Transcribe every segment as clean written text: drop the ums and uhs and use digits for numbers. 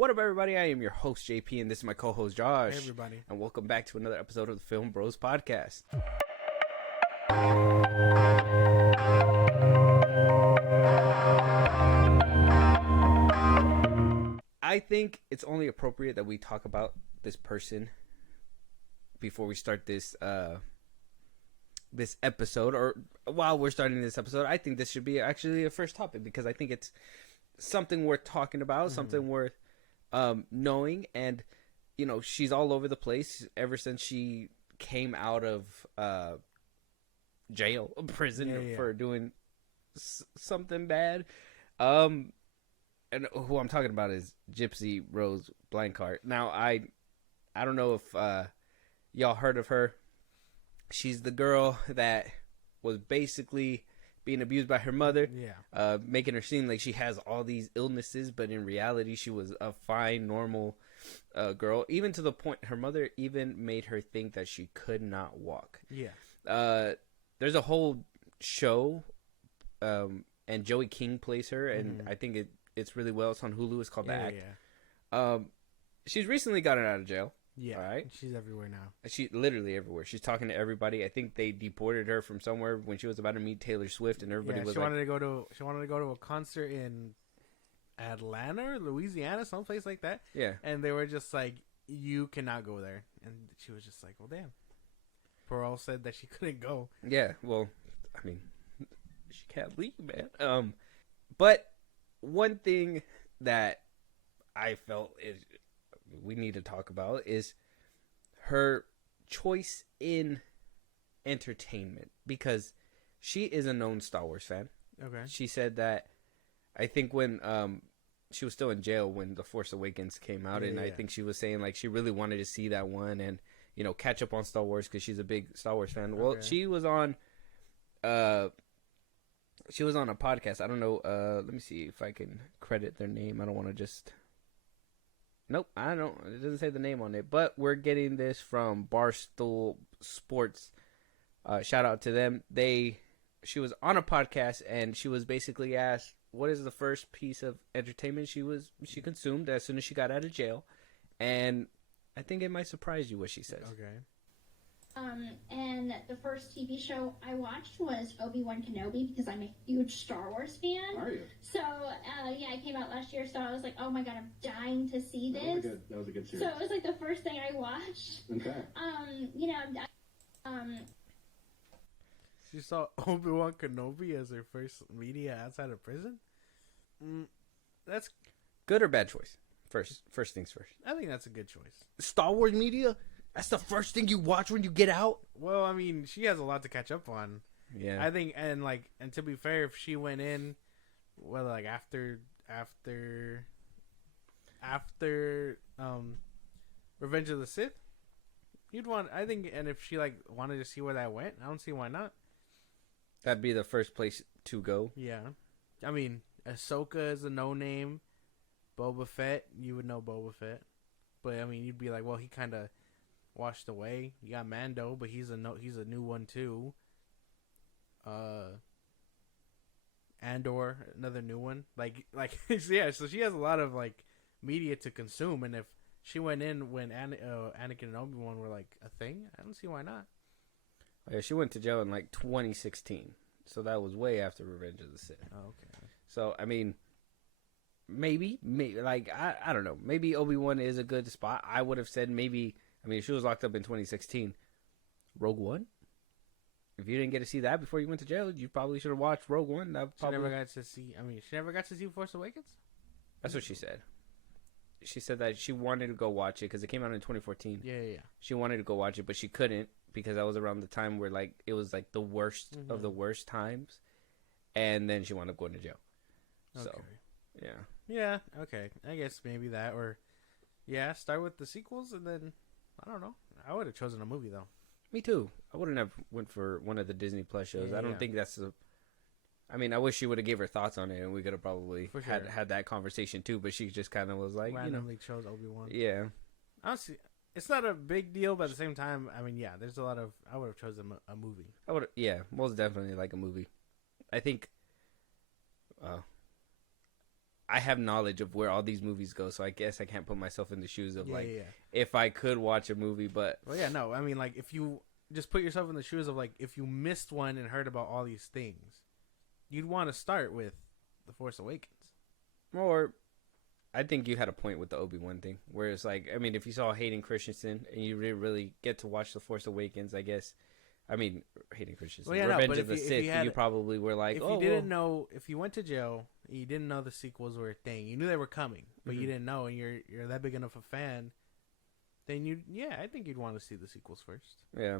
What up, everybody? I am your host, JP, and this is my co-host, Josh. Hey, everybody. And welcome back to another episode of the FilmBros podcast. I think it's only appropriate that we talk about this person before we start this this episode, or while we're starting this episode. I think this should be actually a first topic because I think it's something worth talking about, something worth knowing. And you know, she's all over the place ever since she came out of jail, prison, for doing something bad. And who I'm talking about is Gypsy Rose Blancart. Now, I don't know if y'all heard of her. She's the girl that was basically being abused by her mother, making her seem like she has all these illnesses, but in reality, she was a fine, normal girl. Even to the point, her mother even made her think that she could not walk. There's a whole show, and Joey King plays her, and I think it's really well. It's on Hulu. It's called The Act. She's recently gotten out of jail. All right. She's everywhere now. She's literally everywhere. She's talking to everybody. I think they deported her from somewhere when she was about to meet Taylor Swift, and everybody was she wanted to go to a concert in Atlanta or Louisiana, someplace like that. Yeah. And they were just like, you cannot go there. And she was just like, well, damn. Pearl said that she couldn't go. Yeah. Well, I mean, she can't leave, man. But one thing that I felt we need to talk about is her choice in entertainment, because she is a known Star Wars fan. Okay. She said that, I think when she was still in jail when The Force Awakens came out, I think she was saying like she really wanted to see that one and, you know, catch up on Star Wars because she's a big Star Wars fan. Well, she was on a podcast. I don't know. Let me see if I can credit their name. I don't want to just. Nope, I don't. It doesn't say the name on it. But we're getting this from Barstool Sports. Shout out to them. She was on a podcast and she was basically asked, "What is the first piece of entertainment she consumed as soon as she got out of jail?" And I think it might surprise you what she says. Okay. And the first TV show I watched was Obi-Wan Kenobi because I'm a huge Star Wars fan. Are you? So, it came out last year, so I was like, oh my god, I'm dying to see this. That was a good series. So it was like the first thing I watched. Okay. She saw Obi-Wan Kenobi as her first media outside of prison? That's good or bad choice? First things first. I think that's a good choice. Star Wars media? That's the first thing you watch when you get out? Well, I mean, she has a lot to catch up on. Yeah. I think, and to be fair, if she went in, well, like after Revenge of the Sith, you'd want, I think, and if she wanted to see where that went, I don't see why not. That'd be the first place to go. Yeah. I mean, Ahsoka is a no-name. Boba Fett, you would know Boba Fett. But, I mean, you'd be like, well, he kind of washed away. You got Mando, but he's a new one too. Andor, another new one. Yeah. So she has a lot of media to consume, and if she went in when Anakin and Obi-Wan were a thing, I don't see why not. Yeah, she went to jail in 2016, so that was way after Revenge of the Sith. Oh, okay. So I mean, maybe I don't know. Maybe Obi-Wan is a good spot. I would have said maybe. I mean, if she was locked up in 2016, Rogue One. If you didn't get to see that before you went to jail, you probably should have watched Rogue One. She never got to see. I mean, she never got to see Force Awakens. That's what she said. She said that she wanted to go watch it because it came out in 2014. Yeah. She wanted to go watch it, but she couldn't because that was around the time where it was the worst of the worst times, and then she wound up going to jail. Okay. So, yeah. Yeah. Okay. I guess maybe that, or start with the sequels and then. I don't know. I would have chosen a movie though. Me too. I wouldn't have went for one of the Disney Plus shows. I don't think that's I mean, I wish she would have gave her thoughts on it, and we could have probably had that conversation too. But she just kind of was like, randomly chose Obi-Wan. Yeah. Honestly, it's not a big deal, but at the same time, I mean, yeah, there's a lot of. I would have chosen a movie. I would. Yeah, most definitely like a movie. I think. I have knowledge of where all these movies go, so I guess I can't put myself in the shoes of if I could watch a movie, but well, yeah, no, I mean, like if you just put yourself in the shoes of like if you missed one and heard about all these things, you'd want to start with The Force Awakens. Or I think you had a point with the Obi-Wan thing, where it's like, I mean, if you saw Hayden Christensen and you didn't really get to watch The Force Awakens, I guess. I mean, Hayden Christensen, Revenge of the Sith, you probably were like, if you didn't know, if you went to jail, you didn't know the sequels were a thing. You knew they were coming, but you didn't know, and you're that big enough a fan, then I think you'd want to see the sequels first. Yeah.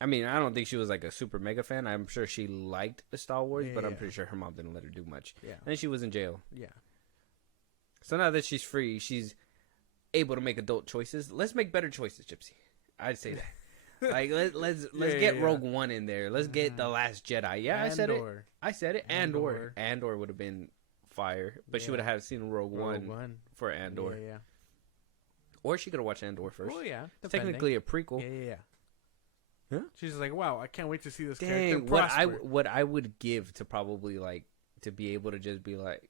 I mean, I don't think she was like a super mega fan. I'm sure she liked the Star Wars, but I'm pretty sure her mom didn't let her do much. Yeah. And she was in jail. Yeah. So now that she's free, she's able to make adult choices. Let's make better choices, Gypsy. I'd say that. Like let's get Rogue One in there. Let's get The Last Jedi. Yeah, I said it. Andor would have been fire, but she would have seen Rogue One for Andor. Yeah. Or she could have watched Andor first. Oh yeah, it's technically a prequel. Yeah. Huh? She's like, wow, I can't wait to see this character prosper. What I would give to probably like to be able to just be like,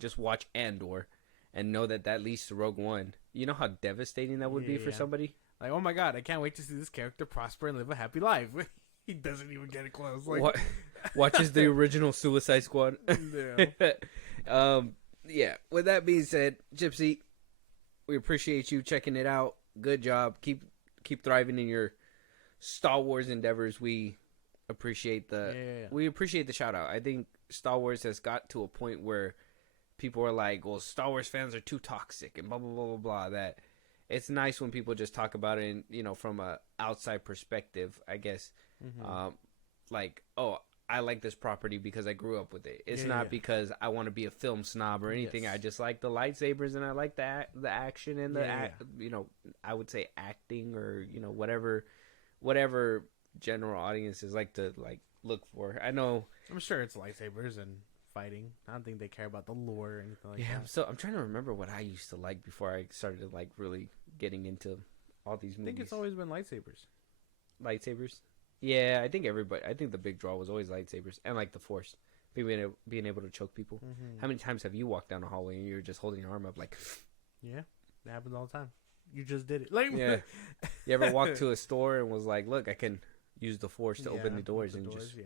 just watch Andor, and know that leads to Rogue One. You know how devastating that would be for somebody. Like, oh my god, I can't wait to see this character prosper and live a happy life. He doesn't even get it close. Like, what? Watches the original Suicide Squad. Yeah. Yeah. With that being said, Gypsy, we appreciate you checking it out. Good job. Keep thriving in your Star Wars endeavors. We appreciate the shout out. I think Star Wars has got to a point where people are like, well, Star Wars fans are too toxic and blah blah blah blah blah. That it's nice when people just talk about it, from a outside perspective, I guess. Like, oh, I like this property because I grew up with it. It's not because I want to be a film snob or anything. I just like the lightsabers and I like the action and I would say acting or whatever general audiences like to look for. I'm sure it's lightsabers and fighting. I don't think they care about the lore or anything like that. So I'm trying to remember what I used to like before I started really getting into all these movies. I think it's always been lightsabers. Lightsabers? Yeah, I think the big draw was always lightsabers and like the Force. Being able to choke people. How many times have you walked down a hallway and you're just holding your arm up like... Yeah, that happens all the time. You just did it. Like, yeah. You ever walked to a store and was like, look, I can use the Force to open the doors and just... Yeah.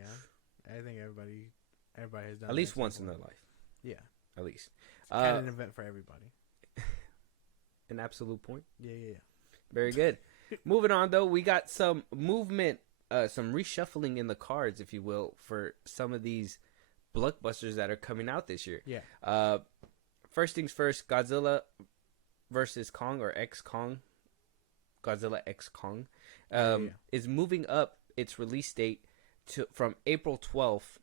I think everybody has done at least once in their life. Yeah. At least. It's kind of an event for everybody. An absolute point. Yeah. Very good. Moving on, though, we got some movement, some reshuffling in the cards, if you will, for some of these blockbusters that are coming out this year. Yeah. First things first, Godzilla versus Kong or X Kong. Godzilla X Kong is moving up its release date from April 12th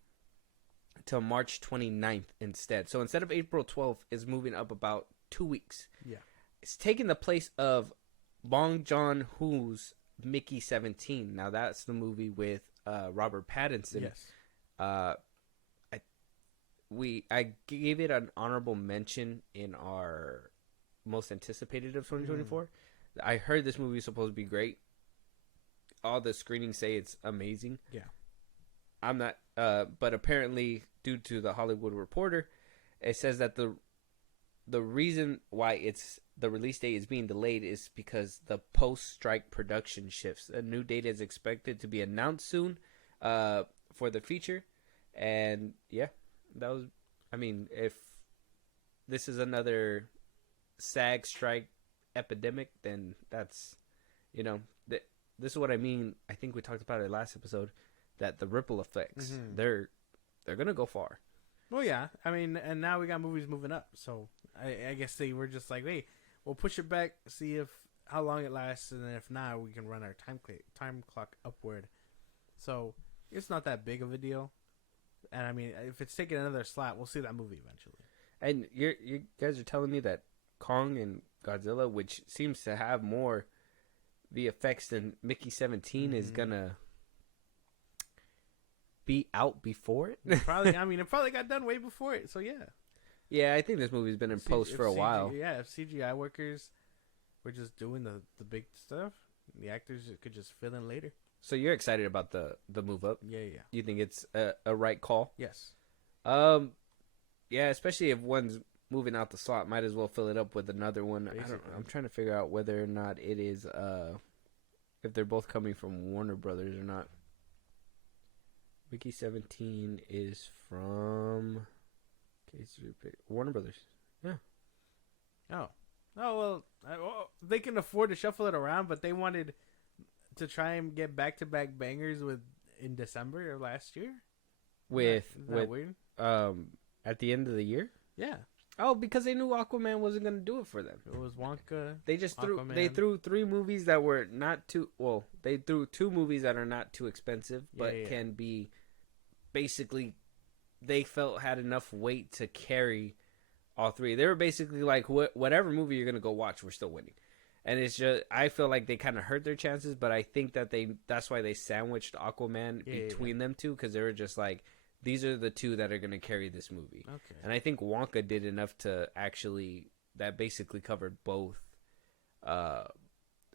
to March 29th instead. So instead of April 12th, it's moving up about 2 weeks. Yeah. It's taking the place of Bong Joon-ho's Mickey 17. Now that's the movie with Robert Pattinson. Yes. I gave it an honorable mention in our most anticipated of 2024. I heard this movie is supposed to be great. All the screenings say it's amazing. Yeah. I'm not, but apparently due to the Hollywood Reporter, it says that the reason why the release date is being delayed is because the post-strike production shifts. A new date is expected to be announced soon for the feature. And yeah, if this is another SAG Strike epidemic, then that's, this is what I mean. I think we talked about it last episode, that the ripple effects, they're going to go far. Well, yeah. I mean, and now we got movies moving up. So I guess they were just like, hey, we'll push it back, see how long it lasts, and then if not, we can run our time clock upward. So it's not that big of a deal. And I mean, if it's taking another slap, we'll see that movie eventually. And you guys are telling me that Kong and Godzilla, which seems to have more VFX than Mickey 17, is gonna be out before it? Probably. I mean, it probably got done way before it. So yeah. Yeah, I think this movie's been in post for a while. Yeah, if CGI workers were just doing the big stuff, the actors could just fill in later. So you're excited about the move up? Yeah. You think it's a right call? Yes. Yeah, especially if one's moving out the slot. Might as well fill it up with another one. I'm trying to figure out whether or not it is if they're both coming from Warner Brothers or not. Mickey 17 is from Warner Brothers. Yeah. Oh, well, they can afford to shuffle it around, but they wanted to try and get back-to-back bangers in December of last year. Isn't that weird? At the end of the year. Yeah. Oh, because they knew Aquaman wasn't going to do it for them. It was Wonka. They just threw three movies that were not too well. They threw two movies that are not too expensive, but can be basically they felt had enough weight to carry all three. They were basically like, whatever movie you're going to go watch, we're still winning. And it's just, I feel like they kind of hurt their chances, but I think that that's why they sandwiched Aquaman between them two, because they were just like, these are the two that are going to carry this movie. Okay. And I think Wonka did enough to actually, that basically covered both,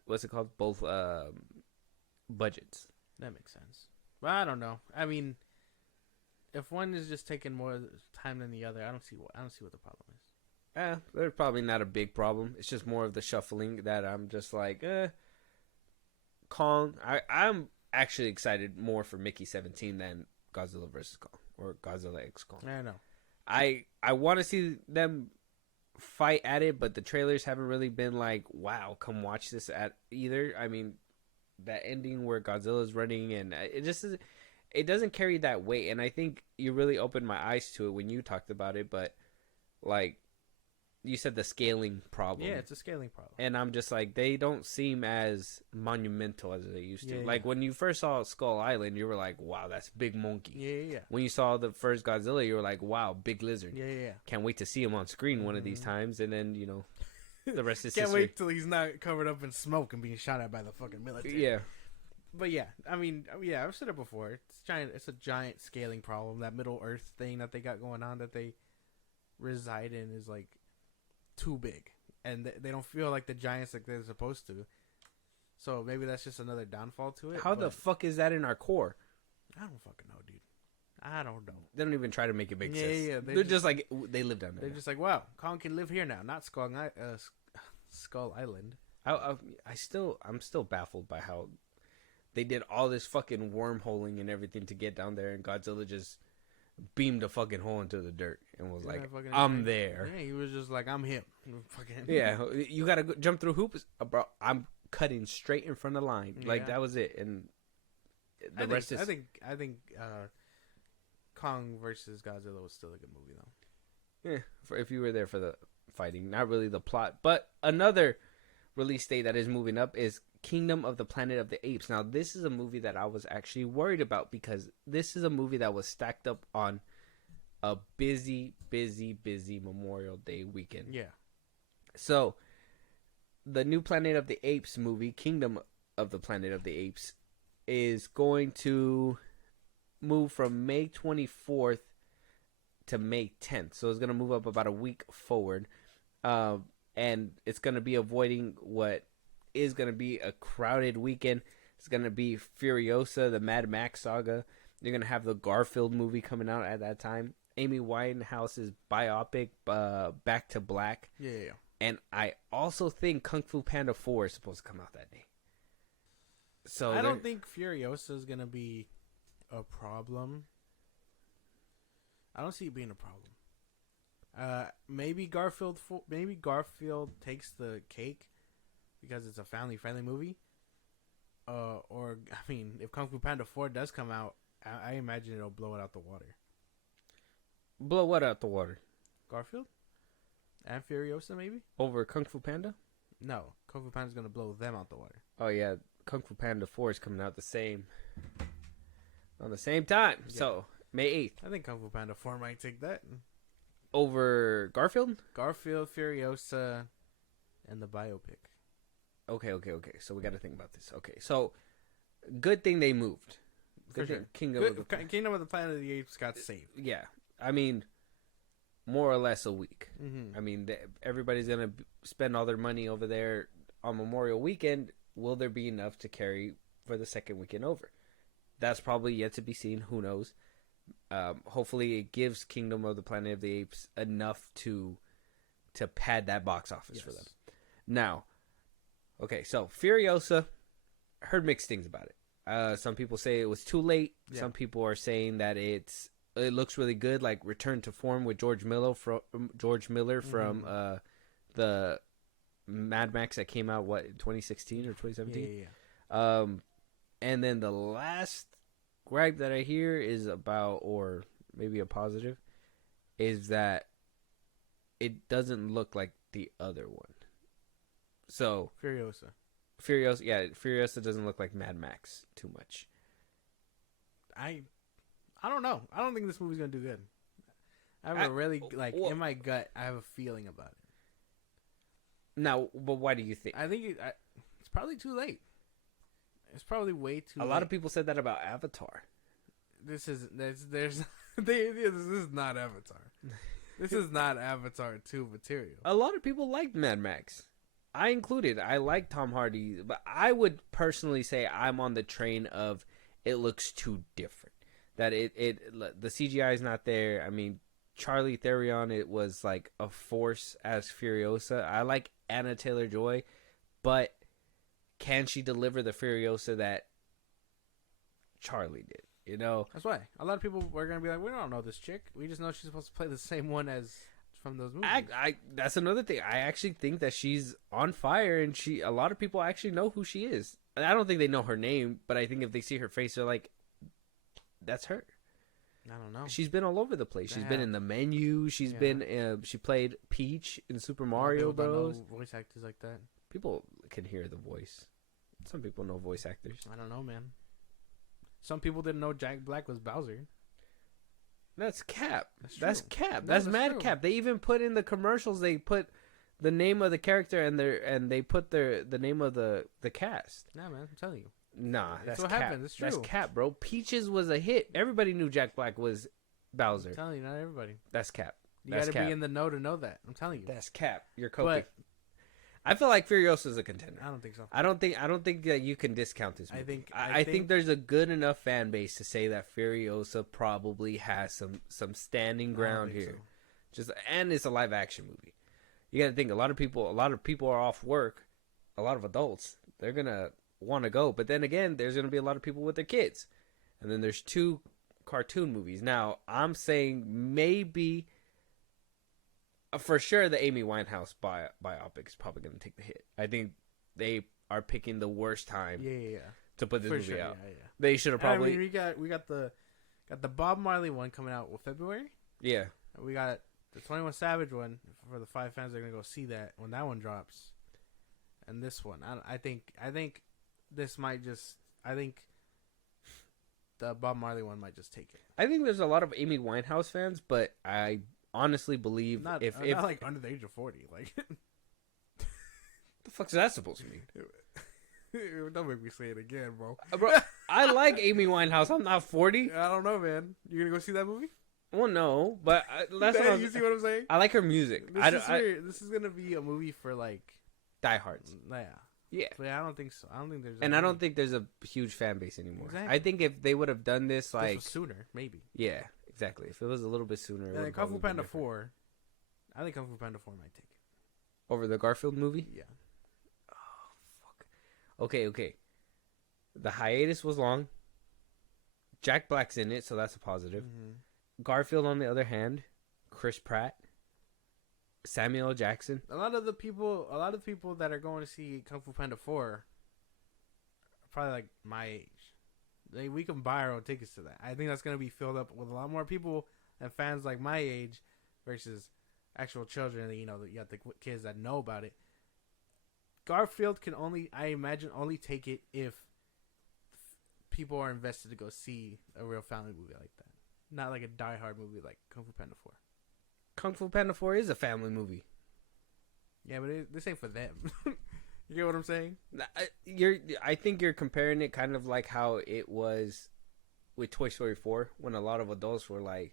what's it called? Both budgets. That makes sense. But I don't know. I mean, if one is just taking more time than the other, I don't see what the problem is. There's probably not a big problem. It's just more of the shuffling that I'm just like, Kong. I'm actually excited more for Mickey 17 than Godzilla vs. Kong or Godzilla X Kong. I know. I want to see them fight at it, but the trailers haven't really been like, wow, come watch this at either. I mean, that ending where Godzilla's running and it doesn't carry that weight. And I think you really opened my eyes to it when you talked about it, but like you said, the scaling problem. Yeah, it's a scaling problem. And I'm just like, they don't seem as monumental as they used to. Like when you first saw Skull Island, you were like, wow, that's big monkey. Yeah. When you saw the first Godzilla, you were like, wow, big lizard. Yeah. Can't wait to see him on screen one of these times. And then, the rest is Can't history. wait till he's not covered up in smoke and being shot at by the fucking military. Yeah. But yeah, I mean, I've said it before. It's a giant scaling problem. That Middle Earth thing that they got going on that they reside in is like too big, and they don't feel like the giants like they're supposed to. So maybe that's just another downfall to it. How the fuck is that in our core? I don't fucking know, dude. I don't know. They don't even try to make it make sense. Yeah. They're just like, they live down there. They're just like, wow, Kong can live here now, not Skull Island. I'm still baffled by how they did all this fucking wormholing and everything to get down there, and Godzilla just beamed a fucking hole into the dirt and was like, I'm there. Yeah, he was just like, I'm him. Yeah, you gotta jump through hoops, bro. I'm cutting straight in front of the line. Like, that was it. And the rest is... I think Kong versus Godzilla was still a good movie, though. Yeah, if you were there for the fighting. Not really the plot. But another release date that is moving up is Kingdom of the Planet of the Apes. Now, this is a movie that I was actually worried about because this is a movie that was stacked up on a busy Memorial Day weekend. Yeah. So, the new Planet of the Apes movie, Kingdom of the Planet of the Apes, is going to move from May 24th to May 10th. So, it's going to move up about a week forward. And it's going to be avoiding what is going to be a crowded weekend. It's going to be Furiosa, the Mad Max saga. You're going to have the Garfield movie coming out at that time. Amy Winehouse's biopic, Back to Black. Yeah. And I also think Kung Fu Panda 4 is supposed to come out that day. So I don't think Furiosa is going to be a problem. I don't see it being a problem. Maybe Garfield takes the cake because it's a family-friendly movie. Or, I mean, if Kung Fu Panda 4 does come out, I imagine it'll blow it out the water. Blow what out the water? Garfield? And Furiosa, maybe? Over Kung Fu Panda? No. Kung Fu Panda's going to blow them out the water. Oh, yeah. Kung Fu Panda 4 is coming out on the same time. Yeah. So, May 8th. I think Kung Fu Panda 4 might take that. Over Garfield? Garfield, Furiosa, and the biopic. Okay. So we got to think about this. Okay, so good thing they moved. For sure. Kingdom of the Planet of the Apes got saved. Yeah, I mean, more or less a week. Mm-hmm. I mean, everybody's gonna spend all their money over there on Memorial Weekend. Will there be enough to carry for the second weekend over? That's probably yet to be seen. Who knows? Hopefully, it gives Kingdom of the Planet of the Apes enough to to pad that box office for them. Now, okay, so Furiosa, heard mixed things about it. Some people say it was too late. Yeah. Some people are saying that it looks really good, like return to form with George Miller from the Mad Max that came out 2016 or 2017. Yeah. And then the last gripe that I hear is about, or maybe a positive, is that it doesn't look like the other one. So Furiosa, Furiosa doesn't look like Mad Max too much. I don't know. I don't think this movie's gonna do good. I have in my gut, I have a feeling about it. Now, but why do you think? I think it's probably too late. It's probably way too late. A lot of people said that about Avatar. This is not Avatar. This is not Avatar 2 material. A lot of people liked Mad Max. I included. I like Tom Hardy, but I would personally say I'm on the train of it looks too different. That the CGI is not there. I mean, Charlize Theron, it was like a force as Furiosa. I like Anna Taylor-Joy, but can she deliver the Furiosa that Charlie did? You know, that's why a lot of people were gonna be like, we don't know this chick. We just know she's supposed to play the same one as from those movies. That's another thing. I actually think that she's on fire, and a lot of people actually know who she is. And I don't think they know her name, but I think if they see her face, they're like, that's her. I don't know. She's been all over the place. She's been in The Menu. She's been. She played Peach in Super Mario Bros. Voice actors like that. People can hear the voice. Some people know voice actors. I don't know, man. Some people didn't know Jack Black was Bowser. That's Cap. That's Cap. That's Mad true. Cap. They even put in the commercials. They put the name of the character and they put the name of the cast. Nah, man, I'm telling you. Nah, that's what Cap. happened. That's true. That's Cap, bro. Peaches was a hit. Everybody knew Jack Black was Bowser. I'm telling you, not everybody. That's Cap. You got to be in the know to know that. I'm telling you. That's Cap. You're coping. I feel like Furiosa is a contender. I don't think so. I don't think that you can discount this movie. I think there's a good enough fan base to say that Furiosa probably has some standing ground here. And it's a live action movie. You got to think a lot of people are off work. A lot of adults, they're gonna want to go, but then again, there's gonna be a lot of people with their kids, and then there's 2 cartoon movies. Now, I'm saying maybe. For sure, the Amy Winehouse biopic is probably going to take the hit. I think they are picking the worst time to put this movie out. Yeah. They should have probably. I mean, we got the Bob Marley one coming out in February. Yeah. We got the 21 Savage one for the 5 fans that are going to go see that when that one drops. And this one, I think this might just. I think the Bob Marley one might just take it. I think there's a lot of Amy Winehouse fans, but I honestly believe not like under the age of 40, like the fuck's that supposed to mean? Don't make me say it again, bro. Bro, I like Amy Winehouse. I'm not 40. I don't know, man. You gonna go see that movie? Well, no, but that's what you see what I'm saying. I like her music. This is gonna be a movie for like diehards. Yeah, but I don't think so. I don't think there's a huge fan base anymore. Exactly. I think if they would have done this like sooner, maybe. Yeah. Exactly. If it was a little bit sooner. And Kung Fu Panda 4, I think Kung Fu Panda 4 might take it. Over the Garfield movie? Yeah. Oh, fuck. Okay. The hiatus was long. Jack Black's in it, so that's a positive. Mm-hmm. Garfield, on the other hand, Chris Pratt, Samuel L. Jackson. A lot of the people that are going to see Kung Fu Panda 4 are probably like my age. We can buy our own tickets to that. I think that's going to be filled up with a lot more people and fans like my age versus actual children. You know, you got the kids that know about it. Garfield can only take it if people are invested to go see a real family movie like that. Not like a die-hard movie like Kung Fu Panda 4. Kung Fu Panda 4 is a family movie. Yeah, but this ain't for them. You get what I'm saying? I think you're comparing it kind of like how it was with Toy Story 4 when a lot of adults were like,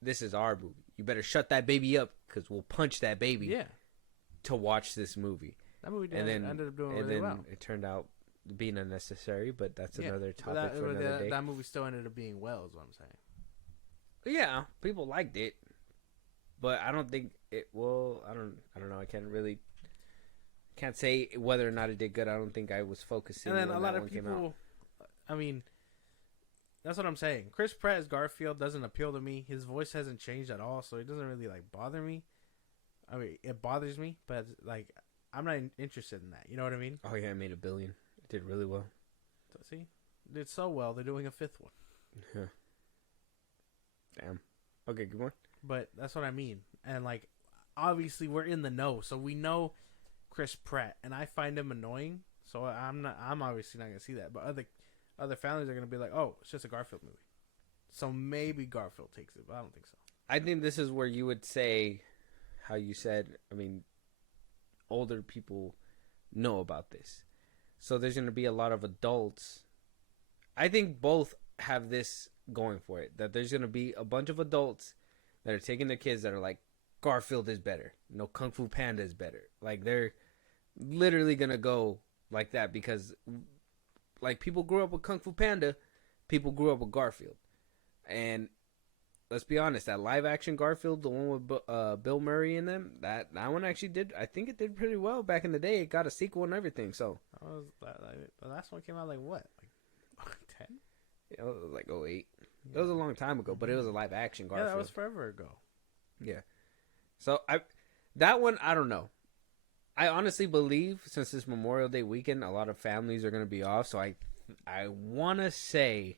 this is our movie. You better shut that baby up because we'll punch that baby to watch this movie. That movie ended up doing really well. It turned out being unnecessary, but that's another topic for another day. That movie still ended up being well is what I'm saying. Yeah, people liked it, but I don't think Well, I don't know. I can't say whether or not it did good. I don't think I was focusing. And then when a lot that of one came out. people, I mean, that's what I'm saying. Chris Pratt as Garfield doesn't appeal to me. His voice hasn't changed at all, so it doesn't really like bother me. I mean, it bothers me, but like I'm not interested in that. You know what I mean? Oh yeah, it made $1 billion. It did really well. So, see, it did so well. They're doing a 5th one. Yeah. Damn. Okay, good one. But that's what I mean. And like, obviously, we're in the know, so we know Chris Pratt, and I find him annoying. So I'm obviously not gonna see that. But other families are gonna be like, oh, it's just a Garfield movie. So maybe Garfield takes it, but I don't think so. I think this is where you would say, how you said. I mean, older people know about this, so there's gonna be a lot of adults. I think both have this going for it, that there's gonna be a bunch of adults that are taking their kids that are like, Garfield is better, Kung Fu Panda is better. Like, they're literally gonna go like that because, like, people grew up with Kung Fu Panda, people grew up with Garfield, and let's be honest, that live action Garfield, the one with Bill Murray in them, that one actually did. I think it did pretty well back in the day. It got a sequel and everything. So The last one came out like what, like 10? Yeah, it was like 08. It was a long time ago, but it was a live action Garfield. Yeah, that was forever ago. Yeah. So that one, I don't know. I honestly believe since it's Memorial Day weekend, a lot of families are going to be off. So I want to say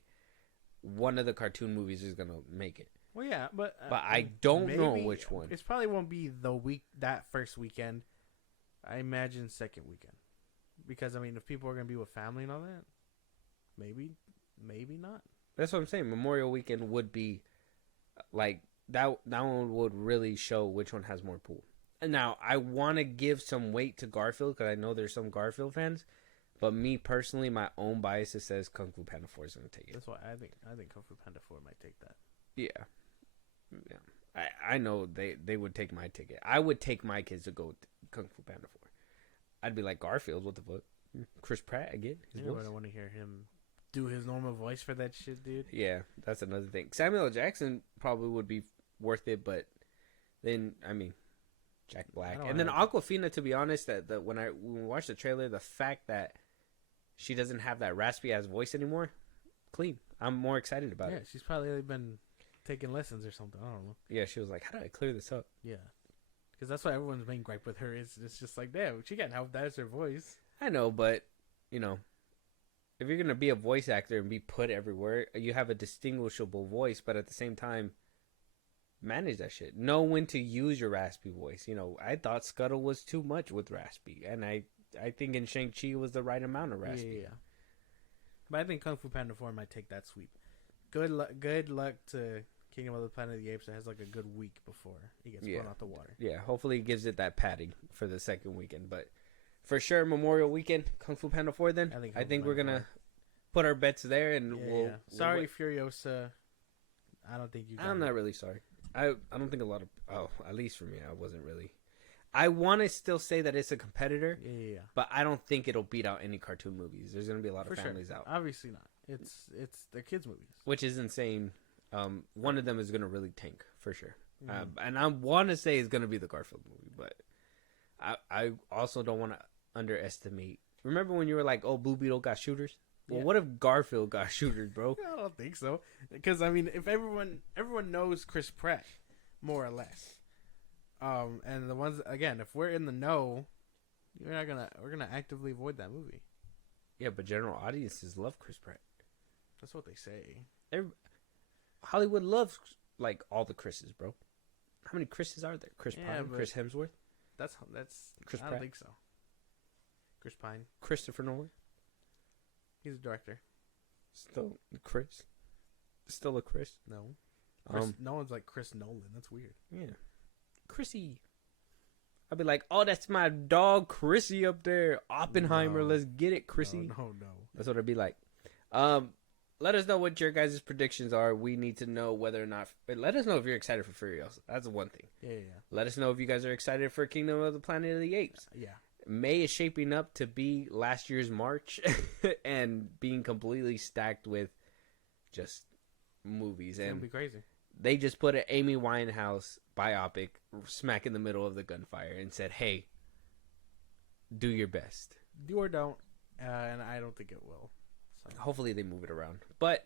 one of the cartoon movies is going to make it. Well, yeah, but I don't know which one. It probably won't be that first weekend. I imagine second weekend, because I mean, if people are going to be with family and all that, maybe not. That's what I'm saying. Memorial weekend would be like that. That one would really show which one has more pull. And now I want to give some weight to Garfield because I know there's some Garfield fans, but me personally, my own biases says Kung Fu Panda 4 is going to take it. That's why I think Kung Fu Panda 4 might take that. Yeah. I know they would take my ticket. I would take my kids to go Kung Fu Panda 4. I'd be like, Garfield, what the fuck? Chris Pratt again? I don't want to hear him do his normal voice for that shit, dude. Yeah, that's another thing. Samuel L. Jackson probably would be worth it, but then, I mean, Jack Black. And then Awkwafina, to be honest, that when we watched the trailer, the fact that she doesn't have that raspy-ass voice anymore, clean. I'm more excited about it. Yeah, she's probably been taking lessons or something. I don't know. Yeah, she was like, how do I clear this up? Yeah. Because that's what everyone's main gripe with her is. It's just like, damn, she can't help that. It's her voice. I know, but, if you're going to be a voice actor and be put everywhere, you have a distinguishable voice, but at the same time, manage that shit. Know when to use your raspy voice. I thought Scuttle was too much with raspy, and I think in Shang-Chi was the right amount of raspy. Yeah. But I think Kung Fu Panda 4 might take that sweep. Good luck to Kingdom of the Planet of the Apes that has like a good week before he gets blown out the water. Yeah, hopefully it gives it that padding for the second weekend. But for sure, Memorial Weekend, Kung Fu Panda 4 then. I think we're going to put our bets there. And we'll Sorry, Furiosa. I don't think you I'm not really sorry. I don't think a lot of... at least for me, I wasn't really... I want to still say that it's a competitor. Yeah. But I don't think it'll beat out any cartoon movies. There's going to be a lot of families out. Obviously not. It's their kids' movies. Which is insane. One of them is going to really tank, for sure. And I want to say it's going to be the Garfield movie, but I also don't want to underestimate. Remember when you were like, oh, Blue Beetle got shooters? Well, what if Garfield got shooters, bro? I don't think so. Because, I mean, if everyone knows Chris Pratt, more or less. And the ones, again, if we're in the know, we're gonna actively avoid that movie. Yeah, but general audiences love Chris Pratt. That's what they say. Hollywood loves, like, all the Chris's, bro. How many Chris's are there? Chris Pine, Chris Hemsworth? That's Chris I Pratt? don't think so. Chris Pine. Christopher Nolan? He's a director. Still Chris? Still a Chris? No. No one's like Chris Nolan. That's weird. Yeah. Chrissy. I'd be like, oh, that's my dog Chrissy up there. Oppenheimer, let's get it, Chrissy. No. That's what I'd be like. Let us know what your guys' predictions are. We need to know whether or not... Let us know if you're excited for Furiosa. That's one thing. Yeah. Let us know if you guys are excited for Kingdom of the Planet of the Apes. Yeah. May is shaping up to be last year's March and being completely stacked with just movies. It's going to be crazy. they just put an Amy Winehouse biopic smack in the middle of the gunfire and said, "Hey, do your best." Do or don't, and I don't think it will. So. Hopefully they move it around. But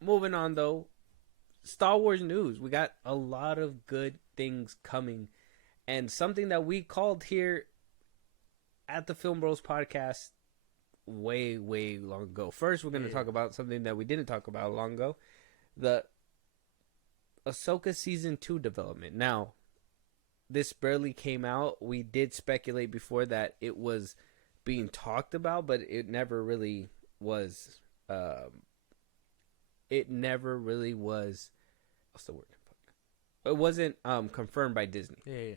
moving on though, Star Wars news. We got a lot of good things coming, and something that we called here at the FilmBros podcast way long ago. First, we're going to talk about something that we didn't talk about long ago, the Ahsoka season 2 development. Now, this barely came out. We did speculate before that it was being talked about, but it never really was. What's the word? It wasn't confirmed by Disney. Yeah.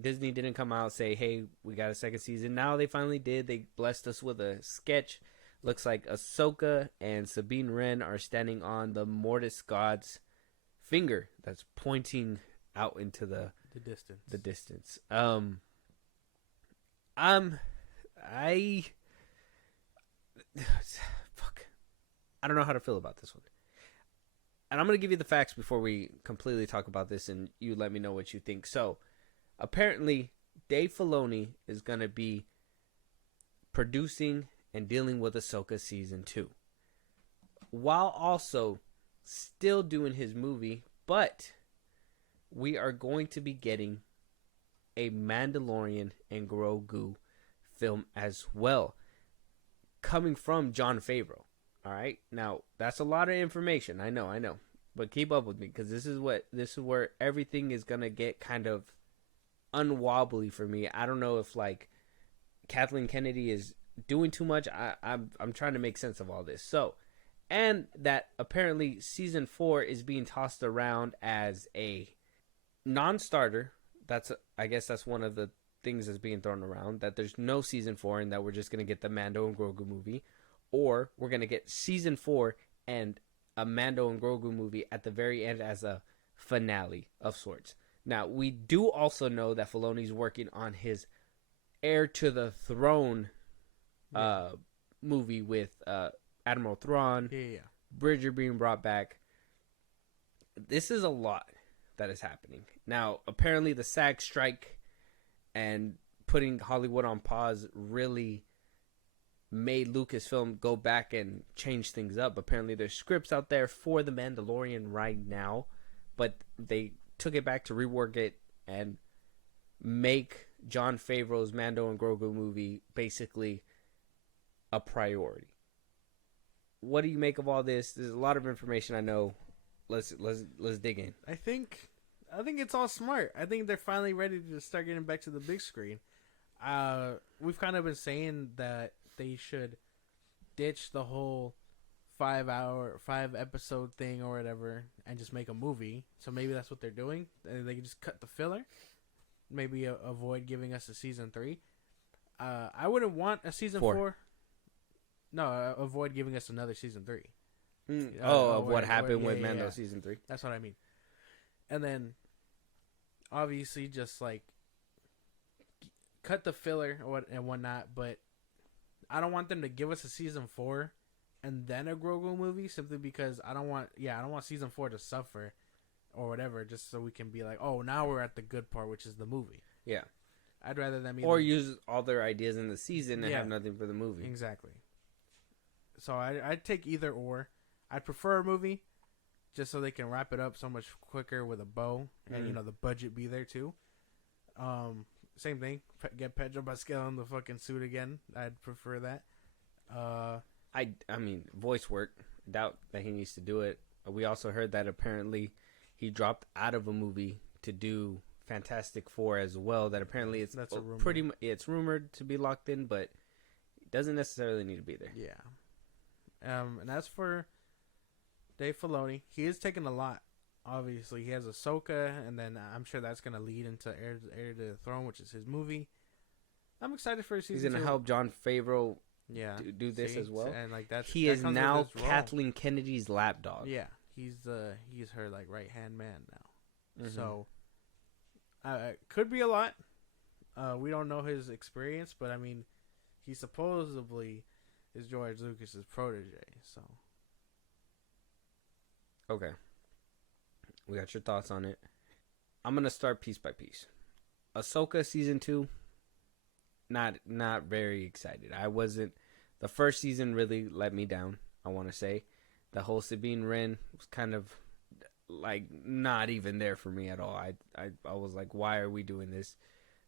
Disney didn't come out and say, "Hey, we got a second season." Now they finally did. They blessed us with a sketch. Looks like Ahsoka and Sabine Wren are standing on the Mortis God's finger that's pointing out into the distance. I don't know how to feel about this one. And I'm going to give you the facts before we completely talk about this, and you let me know what you think. So, apparently, Dave Filoni is going to be producing and dealing with Ahsoka Season 2. While also still doing his movie, but we are going to be getting a Mandalorian and Grogu film as well, coming from Jon Favreau. All right, now that's a lot of information. I know, but keep up with me because this is where everything is gonna get kind of unwobbly for me. I don't know if like Kathleen Kennedy is doing too much. I'm trying to make sense of all this. So, and that apparently season 4 is being tossed around as a non-starter. I guess that's one of the things that's being thrown around. That there's no season 4 and that we're just gonna get the Mando and Grogu movie. Or we're going to get season 4 and a Mando and Grogu movie at the very end as a finale of sorts. Now, we do also know that Filoni's working on his Heir to the Throne movie with Admiral Thrawn. Yeah. Bridger being brought back. This is a lot that is happening. Now, apparently the SAG strike and putting Hollywood on pause really made Lucasfilm go back and change things up. Apparently there's scripts out there for The Mandalorian right now, but they took it back to rework it and make Jon Favreau's Mando and Grogu movie basically a priority. What do you make of all this? There's a lot of information, I know. Let's dig in. I think it's all smart. I think they're finally ready to start getting back to the big screen. We've kind of been saying that they should ditch the whole 5 episode thing or whatever and just make a movie. So maybe that's what they're doing. They can just cut the filler. Maybe avoid giving us a season 3. I wouldn't want a season 4. No, avoid giving us another season 3. Of what happened with Mando season 3. That's what I mean. And then, obviously, just like cut the filler and whatnot, but I don't want them to give us a season 4 and then a Grogu movie simply because I don't want season 4 to suffer or whatever, just so we can be like, oh, now we're at the good part, which is the movie. Yeah. I'd rather them or use all their ideas in the season and have nothing for the movie. Exactly. So I'd take either or. I'd prefer a movie just so they can wrap it up so much quicker with a bow and, the budget be there too. Same thing. Get Pedro Pascal in the fucking suit again. I'd prefer that. I mean, voice work. Doubt that he needs to do it. We also heard that apparently he dropped out of a movie to do Fantastic Four as well. That apparently it's it's rumored to be locked in, but it doesn't necessarily need to be there. Yeah. And as for Dave Filoni, he is taking a lot. Obviously, he has Ahsoka, and then I'm sure that's going to lead into Heir to the Throne, which is his movie. I'm excited for season 2. He's going to help Jon Favreau do this as well. And like he is now Kathleen Kennedy's lapdog. Yeah, he's her like right-hand man now. Mm-hmm. So, could be a lot. We don't know his experience, but I mean, he supposedly is George Lucas's protege. So, okay. We got your thoughts on it. I'm gonna start piece by piece. Ahsoka season 2. Not very excited. I wasn't. The first season really let me down. I want to say, the whole Sabine Wren was kind of like not even there for me at all. I was like, why are we doing this?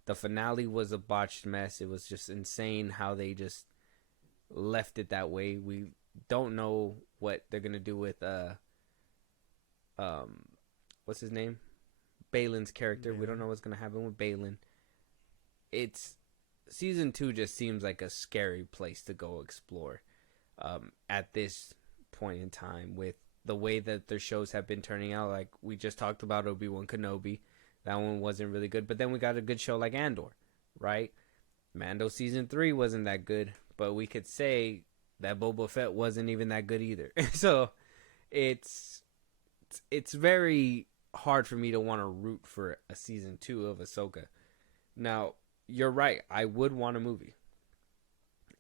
The finale was a botched mess. It was just insane how they just left it that way. We don't know what they're gonna do with what's his name? Balin's character. We don't know what's gonna happen with Balin. It's season 2 just seems like a scary place to go explore at this point in time with the way that their shows have been turning out. Like we just talked about Obi-Wan Kenobi. That one wasn't really good. But then we got a good show like Andor, right? Mando season 3 wasn't that good. But we could say that Boba Fett wasn't even that good either. So it's very hard for me to want to root for a season 2 of Ahsoka. Now, you're right. I would want a movie.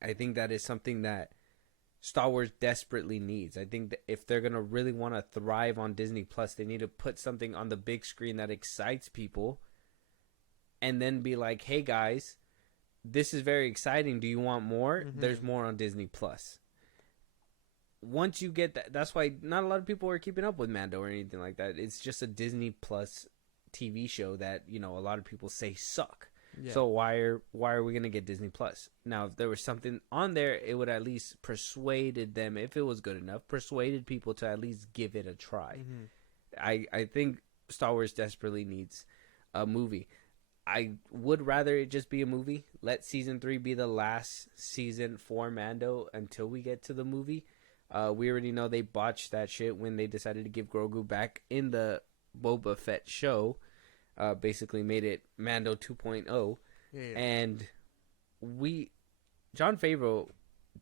I think that is something that Star Wars desperately needs. I think that if they're going to really want to thrive on Disney Plus, they need to put something on the big screen that excites people and then be like, hey guys, this is very exciting. Do you want more? Mm-hmm. There's more on Disney Plus. Once you get that, that's why not a lot of people are keeping up with Mando or anything like that. It's just a Disney Plus TV show that, a lot of people say suck. Yeah. So why are we gonna get Disney Plus? Now, if there was something on there, it would at least persuaded them, if it was good enough, persuaded people to at least give it a try. Mm-hmm. I think Star Wars desperately needs a movie. I would rather it just be a movie. Let season 3 be the last season for Mando until we get to the movie. We already know they botched that shit when they decided to give Grogu back in the Boba Fett show. Basically made it Mando 2.0. Yeah. And Jon Favreau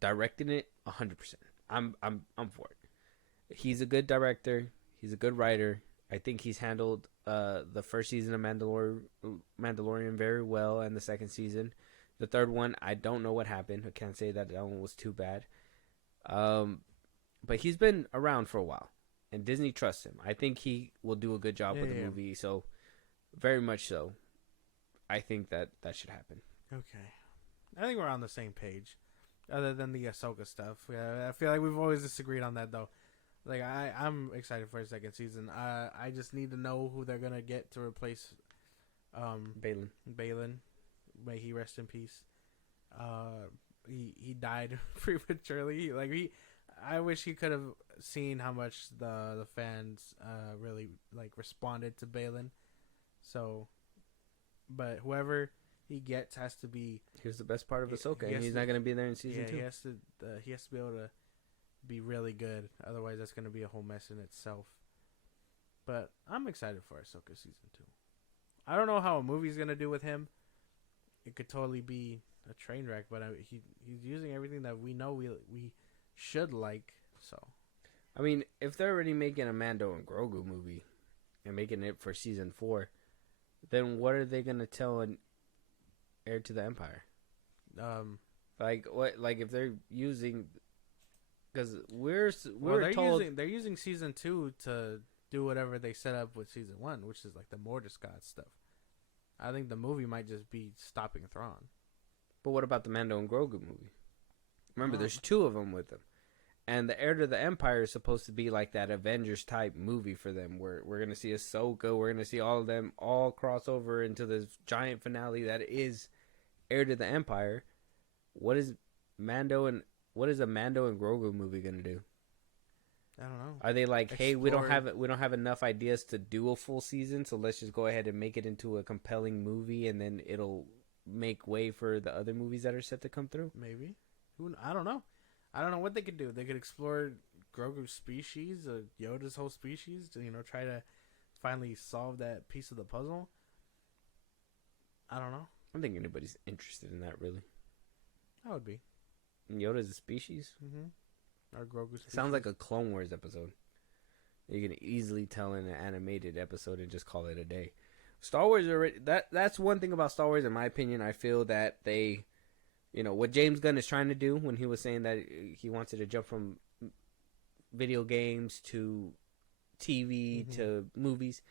directed it 100%. I'm for it. He's a good director. He's a good writer. I think he's handled the first season of Mandalorian very well, and the second season. The third one, I don't know what happened. I can't say that one was too bad. But he's been around for a while, and Disney trusts him. I think he will do a good job with the movie. So, very much so. I think that should happen. Okay. I think we're on the same page, other than the Ahsoka stuff. I feel like we've always disagreed on that, though. Like, I'm excited for a second season. I just need to know who they're going to get to replace Balin. May he rest in peace. He died prematurely. I wish he could have seen how much the fans really responded to Balin. So, but whoever he gets has to be. Here's the best part of Ahsoka. He's not going to be there in season 2. He has to be able to be really good. Otherwise, that's going to be a whole mess in itself. But I'm excited for Ahsoka season 2. I don't know how a movie's going to do with him. It could totally be a train wreck, but he's using everything that we know we should like. So, I mean, if they're already making a Mando and Grogu movie and making it for season 4, then what are they gonna tell an heir to the Empire? If they're using, because we're told they're using season 2 to do whatever they set up with season 1, which is like the Mortiscod stuff. I think the movie might just be stopping Thrawn. But what about the Mando and Grogu movie? Remember, there's 2 of them with them. And the Heir to the Empire is supposed to be like that Avengers type movie for them, where we're going to see Ahsoka, we're going to see all of them all cross over into this giant finale that is Heir to the Empire. What is a Mando and Grogu movie going to do? I don't know. Are they like, hey, we don't have enough ideas to do a full season, so let's just go ahead and make it into a compelling movie, and then it'll make way for the other movies that are set to come through? Maybe. I don't know. I don't know what they could do. They could explore Grogu's species, Yoda's whole species, to try to finally solve that piece of the puzzle. I don't know. I don't think anybody's interested in that, really. I would be. Yoda's a species? Or Grogu's species. Sounds like a Clone Wars episode. You can easily tell in an animated episode and just call it a day. Star Wars that's one thing about Star Wars, in my opinion. I feel that they, what James Gunn is trying to do when he was saying that he wanted to jump from video games to TV to movies.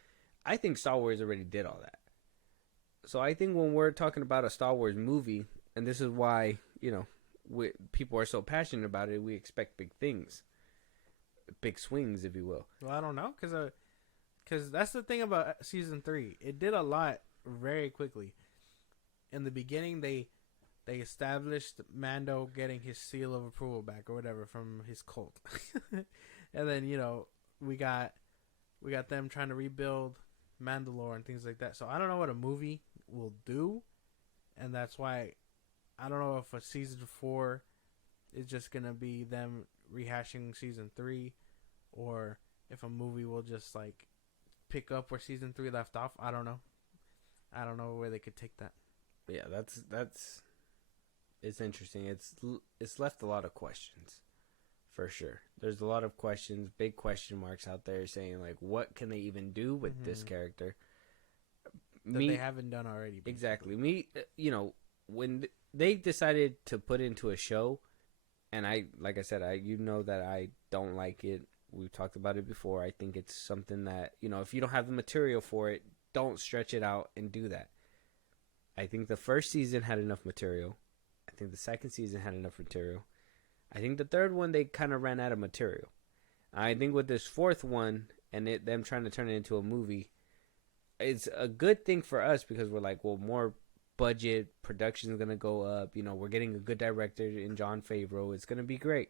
I think Star Wars already did all that. So I think when we're talking about a Star Wars movie, and this is why, people are so passionate about it, we expect big things. Big swings, if you will. Well, I don't know, because that's the thing about season 3. It did a lot very quickly. In the beginning, they established Mando getting his seal of approval back or whatever from his cult, and then we got them trying to rebuild Mandalore and things like that. So I don't know what a movie will do, and that's why I don't know if a season 4 is just gonna be them rehashing season 3, or if a movie will just like pick up where season 3 left off. I don't know where they could take that. Yeah, that's it's interesting. It's left a lot of questions, for sure. There's a lot of questions, big question marks out there, saying like, what can they even do with this character that they haven't done already? Basically. Exactly. When they decided to put into a show, and like I said, that I don't like it. We've talked about it before. I think it's something that, if you don't have the material for it, don't stretch it out and do that. I think the first season had enough material. I think the second season had enough material. I think the third one, they kind of ran out of material. I think with this fourth one and them trying to turn it into a movie, it's a good thing for us because we're like, well, more budget, production is going to go up. We're getting a good director in Jon Favreau. It's going to be great.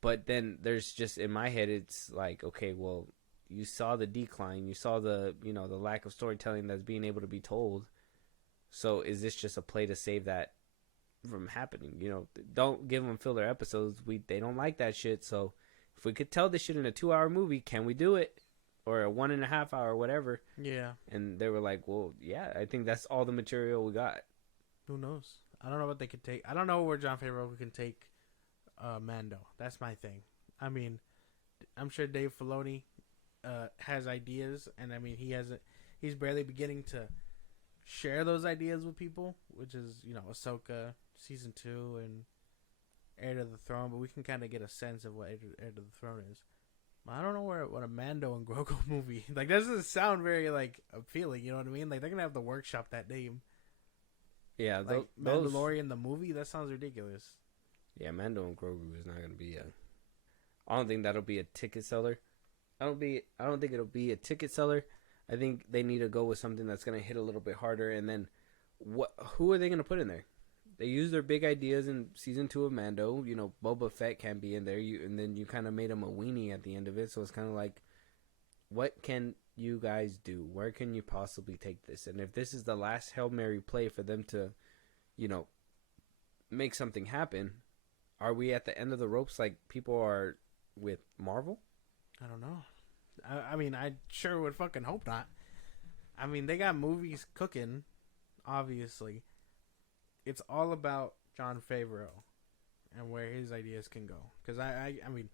But then there's just, in my head, it's like, okay, well, you saw the decline. You saw the lack of storytelling that's being able to be told. So is this just a play to save that from happening? Don't give them filler episodes. They don't like that shit. So if we could tell this shit in a 2-hour movie, can we do it? Or a 1.5 hour, whatever. Yeah. And they were like, well, yeah, I think that's all the material we got. Who knows? I don't know what they could take. I don't know where Jon Favreau can take Mando. That's my thing. I mean, I'm sure Dave Filoni has ideas, and I mean, he's barely beginning to share those ideas with people, which is, Ahsoka, Season 2, and Heir to the Throne, but we can kind of get a sense of what Heir to the Throne is. I don't know what a Mando and Grogu movie, like, that doesn't sound very, like, appealing, you know what I mean? Like, they're going to have to workshop that name. Yeah, like, Mandalorian, the movie, that sounds ridiculous. Yeah, Mando and Grogu is not going to be I don't think that'll be a ticket seller. I don't think it'll be a ticket seller. I think they need to go with something that's going to hit a little bit harder. And then, who are they going to put in there? They used their big ideas in season 2 of Mando. Boba Fett can't be in there. And then you kind of made him a weenie at the end of it. So it's kind of like, what can you guys do? Where can you possibly take this? And if this is the last Hail Mary play for them to, make something happen, are we at the end of the ropes like people are with Marvel? I don't know. I mean, I sure would fucking hope not. I mean, they got movies cooking, obviously. It's all about Jon Favreau and where his ideas can go. Because I mean,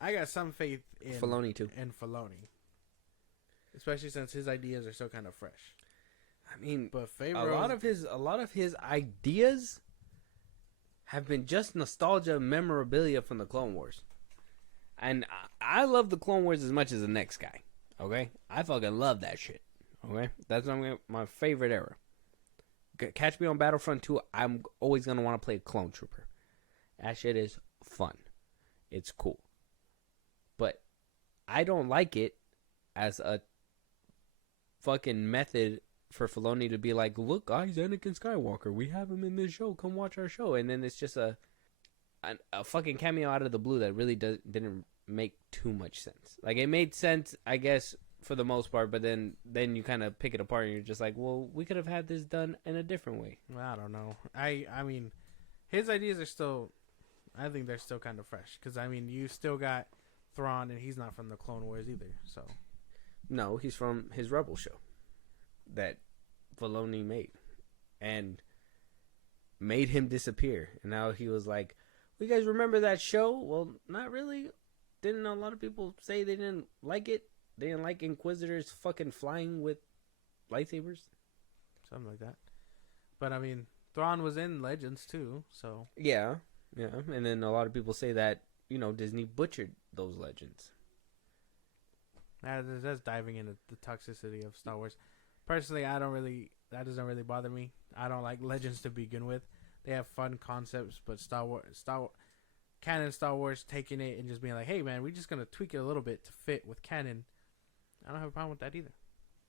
I got some faith in Filoni too. In Filoni, especially since his ideas are so kind of fresh. I mean, but Favreau, a lot of his ideas have been just nostalgia and memorabilia from the Clone Wars. And I love the Clone Wars as much as the next guy. Okay? I fucking love that shit. Okay? That's my favorite era. Catch me on Battlefront 2, I'm always going to want to play a Clone Trooper. That shit is fun. It's cool. But I don't like it as a fucking method for Filoni to be like, look, guys, Anakin Skywalker, we have him in this show. Come watch our show. And then it's just a fucking cameo out of the blue that really didn't make too much sense. Like, it made sense, I guess, for the most part, but then you kind of pick it apart and you're just like, well, we could have had this done in a different way. I don't know. I mean, his ideas are still, I think they're still kind of fresh. Because, I mean, you still got Thrawn, and he's not from the Clone Wars either, so. No, he's from his Rebel show that Filoni made. And made him disappear. And now he was like, you guys remember that show? Well, not really. Didn't a lot of people say they didn't like it? They didn't like Inquisitors fucking flying with lightsabers? Something like that. But, I mean, Thrawn was in Legends, too, so. Yeah. And then a lot of people say that, Disney butchered those Legends. That's diving into the toxicity of Star Wars. Personally, that doesn't really bother me. I don't like Legends to begin with. They have fun concepts, but canon Star Wars taking it and just being like, hey man, we're just gonna tweak it a little bit to fit with canon. I don't have a problem with that either.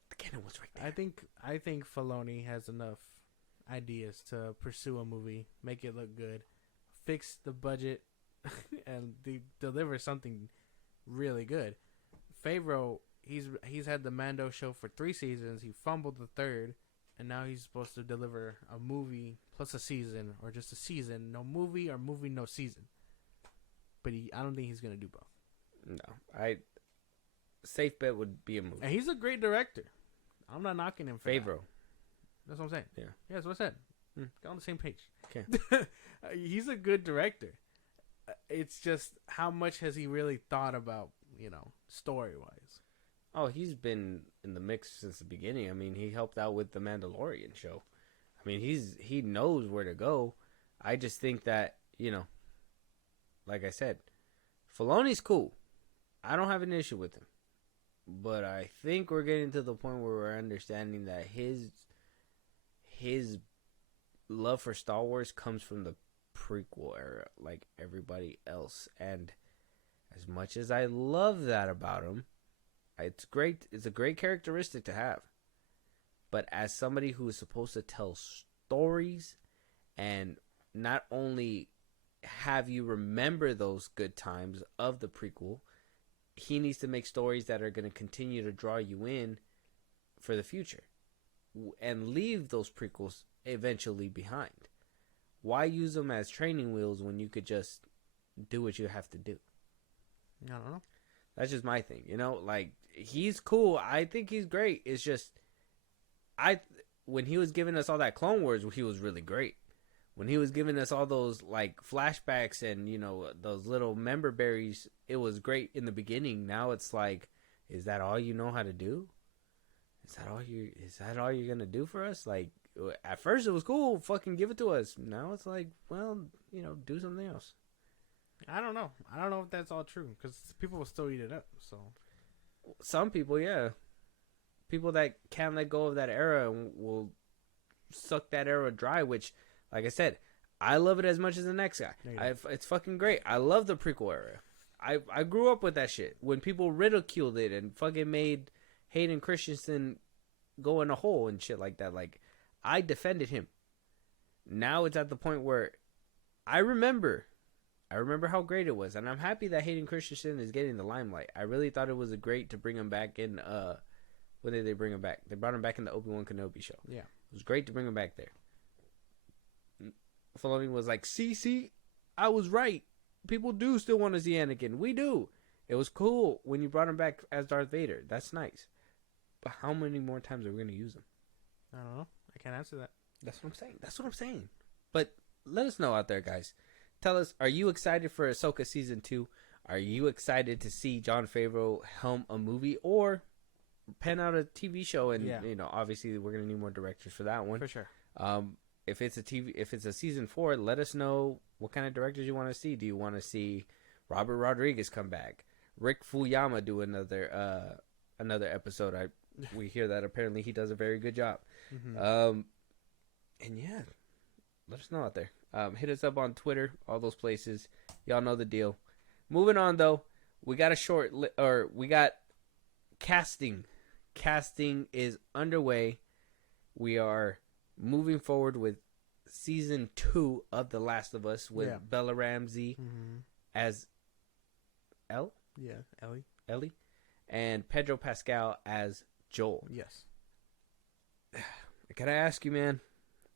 The canon was right there. I think Filoni has enough ideas to pursue a movie, make it look good, fix the budget, and deliver something really good. Favreau, he's had the Mando show for 3 seasons. He fumbled the third, and now he's supposed to deliver a movie plus a season, or just a season, no movie, or movie no season. But I don't think he's gonna do both. No, safe bet would be a movie. And he's a great director. I'm not knocking him for Favreau. That's what I'm saying. Yeah, that's what I said. Get on the same page. Okay. He's a good director. It's just how much has he really thought about, story wise? Oh, he's been in the mix since the beginning. I mean, he helped out with the Mandalorian show. I mean, he knows where to go. I just think that, like I said, Filoni's cool. I don't have an issue with him. But I think we're getting to the point where we're understanding that his love for Star Wars comes from the prequel era, like everybody else. And as much as I love that about him, it's great. It's a great characteristic to have. But as somebody who is supposed to tell stories and not only have you remember those good times of the prequel, he needs to make stories that are going to continue to draw you in for the future and leave those prequels eventually behind. Why use them as training wheels when you could just do what you have to do? I don't know. That's just my thing. Like, he's cool. I think he's great. It's just, when he was giving us all that Clone Wars, he was really great. When he was giving us all those, like, flashbacks and, those little member berries, it was great in the beginning. Now it's like, is that all you know how to do? Is that all you're going to do for us? Like, at first it was cool. Fucking give it to us. Now it's like, well, do something else. I don't know. I don't know if that's all true, because people will still eat it up. So some people, yeah. People that can't let go of that era will suck that era dry, which, like I said, I love it as much as the next guy. It's fucking great. I love the prequel era. I grew up with that shit. When people ridiculed it and fucking made Hayden Christensen go in a hole and shit like that, like, I defended him. Now it's at the point where I remember how great it was, and I'm happy that Hayden Christensen is getting the limelight. I really thought it was great to bring him back in. When did they bring him back? They brought him back in the Obi-Wan Kenobi show. Yeah, it was great to bring him back there. Filoni was like, see, I was right. People do still want to see Anakin. We do. It was cool when you brought him back as Darth Vader. That's nice. But how many more times are we going to use him? I don't know. I can't answer that. That's what I'm saying. But let us know out there, guys. Tell us, are you excited for Ahsoka Season 2? Are you excited to see Jon Favreau helm a movie or pen out a TV show? And, obviously we're going to need more directors for that one. For sure. If it's a Season 4, let us know what kind of directors you want to see. Do you want to see Robert Rodriguez come back? Rick Fuyama do another episode. We hear that apparently he does a very good job. Mm-hmm. And yeah, let us know out there. Hit us up on Twitter, all those places. Y'all know the deal. Moving on though, we got we got casting. Casting is underway. We are moving forward with Season 2 of The Last of Us with Bella Ramsey as Elle. Yeah, Ellie. And Pedro Pascal as Joel. Yes. Can I ask you, man?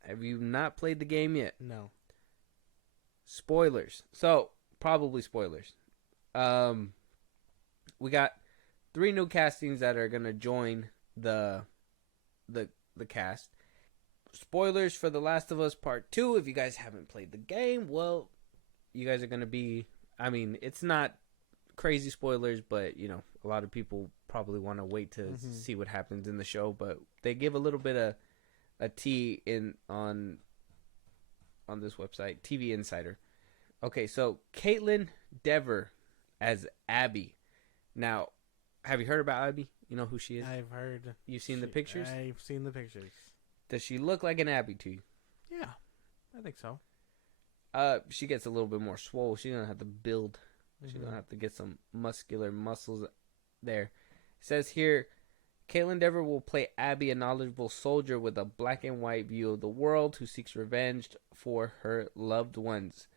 Have you not played the game yet? No. Spoilers. So, probably spoilers. We got 3 new castings that are going to join the cast. Spoilers for The Last of Us Part 2. If you guys haven't played the game, well, you guys are going to be... I mean, it's not crazy spoilers, but, a lot of people probably want to wait to see what happens in the show. But they give a little bit of a tea on this website, TV Insider. Okay, so Caitlin Dever as Abby. Now, Have you heard about Abby? You know who she is? I've heard. You've seen the pictures? I've seen the pictures. Does she look like an Abby to you? Yeah, I think so. She gets a little bit more swole. She's gonna have to build. Mm-hmm. She's gonna have to get some muscular muscles there. It says here, Caitlin Dever will play Abby, a knowledgeable soldier with a black and white view of the world who seeks revenge for her loved ones.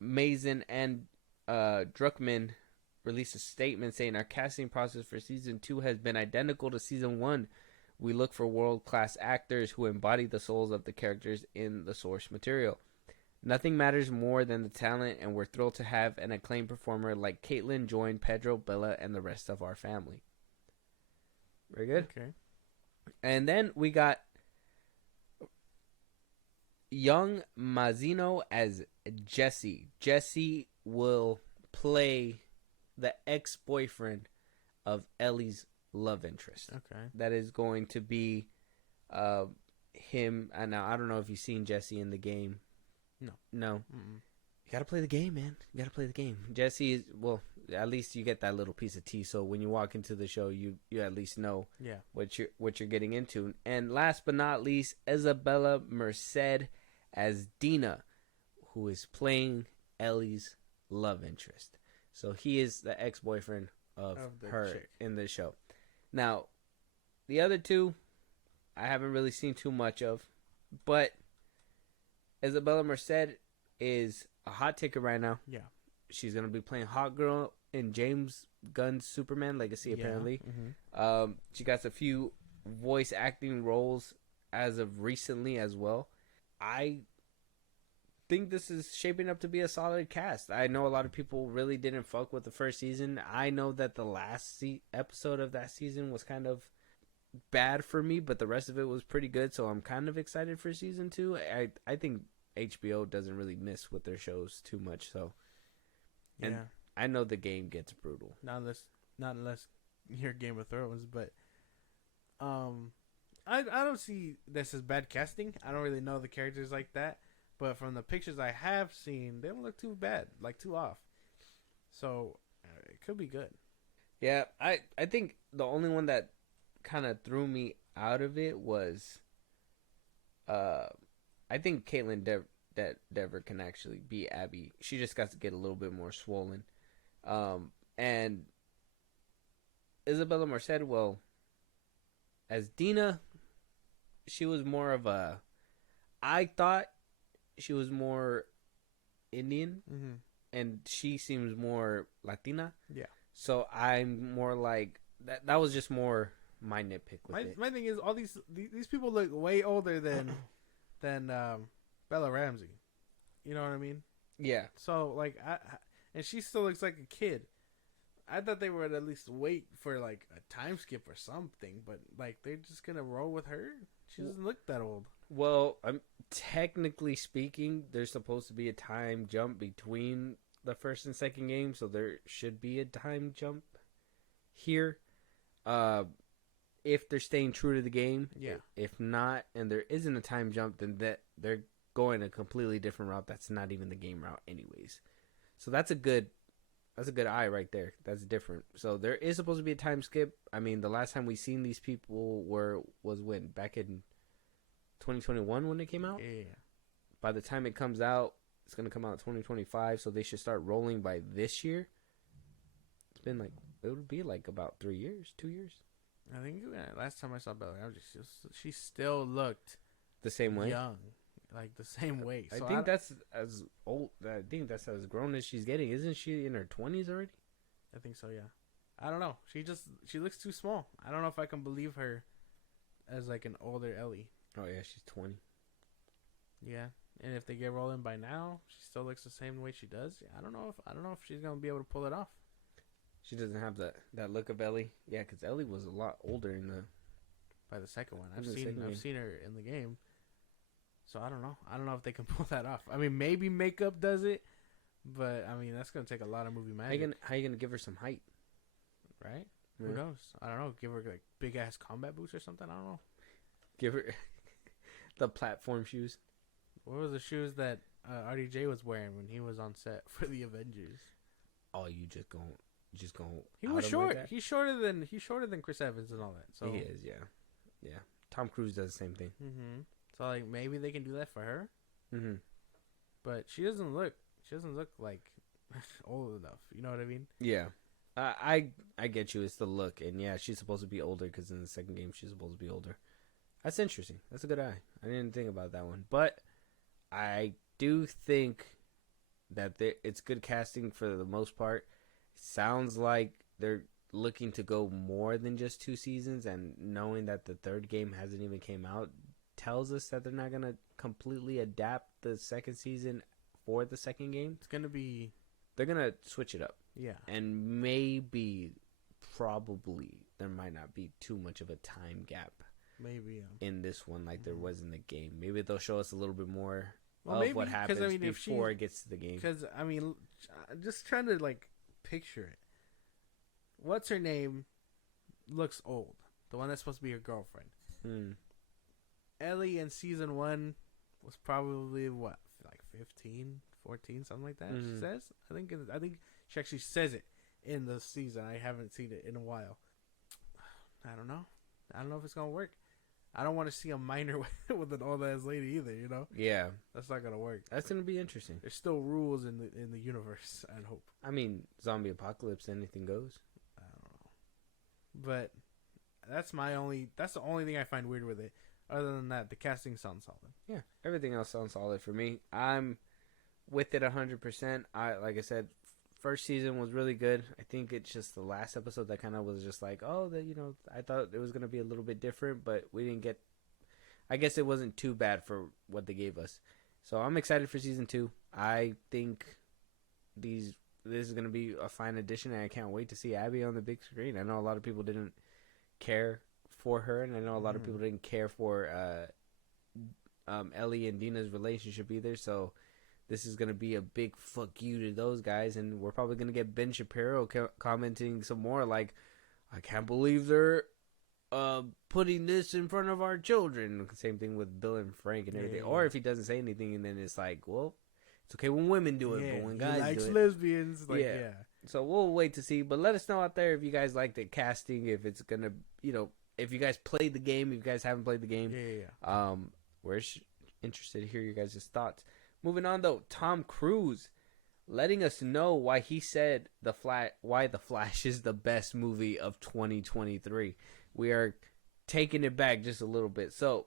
Mason and Druckmann released a statement saying our casting process for season 2 has been identical to season 1. We look for world-class actors who embody the souls of the characters in the source material. Nothing matters more than the talent, and we're thrilled to have an acclaimed performer like Caitlin join Pedro, Bella, and the rest of our family. Very good. Okay. And then we got young Mazzino as Jesse. Jesse will play the ex-boyfriend of Ellie's love interest. Okay. That is going to be him. And now, I don't know if you've seen Jesse in the game. No. Mm-mm. You gotta play the game, man. You gotta play the game. Jesse is, well, at least you get that little piece of tea. So when you walk into the show, you at least know what you're getting into. And last but not least, Isabella Merced as Dina, who is playing Ellie's love interest. So he is the ex-boyfriend of her chick in the show. Now, the other two, I haven't really seen too much of, but Isabella Merced is a hot ticket right now. Yeah. She's going to be playing Hot Girl in James Gunn's Superman Legacy, apparently. Mm-hmm. She got a few voice acting roles as of recently as well. I think this is shaping up to be a solid cast. I know a lot of people really didn't fuck with the first season. I know that the last episode of that season was kind of bad for me, but the rest of it was pretty good, so I'm kind of excited for season 2. I think HBO doesn't really miss with their shows too much, so. And I know the game gets brutal. Not unless you're Game of Thrones, but I don't see this as bad casting. I don't really know the characters like that, but from the pictures I have seen, they don't look too bad, like too off. So it could be good. Yeah, I think the only one that kind of threw me out of it was I think Caitlin Dever can actually be Abby. She just got to get a little bit more swollen. And Isabella Merced, well, as Dina, she was more of a, I thought she was more Indian, mm-hmm. and she seems more Latina. Yeah. So I'm more like, that was just more my nitpick with it. My thing is, all these people look way older than Bella Ramsey. You know what I mean? Yeah. So like, and she still looks like a kid. I thought they would at least wait for like a time skip or something, but like they're just gonna roll with her. She doesn't look that old. Well, technically speaking, there's supposed to be a time jump between the first and second game, so there should be a time jump here. If they're staying true to the game, yeah. If not, and there isn't a time jump, then they're going a completely different route. That's not even the game route, anyways. So that's a good eye right there. That's different. So there is supposed to be a time skip. I mean, the last time we seen these people was when, back in 2021 when it came out. Yeah. By the time it comes out, it's gonna come out in 2025. So they should start rolling by this year. It's been like, it would be like about 3 years, 2 years. I think last time I saw Bella Ramsey, she still looked the same way, young, like the same way. So I think that's as old. I think that's as grown as she's getting. Isn't she in her 20s already? I think so. Yeah. I don't know. She looks too small. I don't know if I can believe her as like an older Ellie. Oh yeah, she's 20. Yeah, and if they get rolling by now, she still looks the same way she does. I don't know if she's gonna be able to pull it off. She doesn't have that look of Ellie. Yeah, because Ellie was a lot older by the second one. I've seen her in the game. So I don't know. I don't know if they can pull that off. I mean, maybe makeup does it, but I mean that's gonna take a lot of movie magic. How you gonna give her some height? Right? Yeah. Who knows? I don't know. Give her like big ass combat boots or something. I don't know. Give her the platform shoes. What were the shoes that RDJ was wearing when he was on set for the Avengers? Oh, you just going just going. He was short. He's shorter than Chris Evans and all that. So he is, yeah. Tom Cruise does the same thing. Mm-hmm. So like maybe they can do that for her. Mm-hmm. But she doesn't look like old enough. You know what I mean? Yeah. I get you. It's the look, and yeah, she's supposed to be older because in the second game she's supposed to be older. That's interesting. That's a good eye. I didn't think about that one, but I do think that it's good casting for the most part. Sounds like they're looking to go more than just 2 seasons, and knowing that the third game hasn't even came out tells us that they're not gonna completely adapt the second season for the second game. It's gonna be. They're gonna switch it up. Yeah. And maybe, probably, there might not be too much of a time gap. Maybe in this one, like there was in the game. Maybe they'll show us a little bit more what happens before it gets to the game. Because I mean, just trying to like picture it. What's her name? Looks old. The one that's supposed to be her girlfriend. Ellie in season 1 was probably what, like 15, 14, something like that. She says. I think she actually says it in the season. I haven't seen it in a while. I don't know if it's gonna work. I don't want to see a minor with an old ass lady either. You know. Yeah, that's not gonna work. That's gonna be interesting. There's still rules in the universe. I hope. I mean, zombie apocalypse, anything goes. I don't know, but that's the only thing I find weird with it. Other than that, the casting sounds solid. Yeah, everything else sounds solid for me. I'm with it 100%. Like I said, first season was really good. I think it's just the last episode that kind of was just like, I thought it was going to be a little bit different, but we didn't get, I guess it wasn't too bad for what they gave us. So I'm excited for season 2. I think this is going to be a fine addition, and I can't wait to see Abby on the big screen. I know a lot of people didn't care for her, and I know a lot of people didn't care for Ellie and Dina's relationship either, so this is going to be a big fuck you to those guys, and we're probably going to get Ben Shapiro commenting some more like, I can't believe they're putting this in front of our children. Same thing with Bill and Frank and everything. Yeah. Or if he doesn't say anything, and then it's like, well, it's okay when women do it, but when guys do it. He likes lesbians. Like, yeah. So we'll wait to see, but let us know out there if you guys like the casting, if it's going to, if you guys played the game, if you guys haven't played the game. Yeah. We're interested to hear your guys' thoughts. Moving on, though, Tom Cruise letting us know why he said why The Flash is the best movie of 2023. We are taking it back just a little bit. So,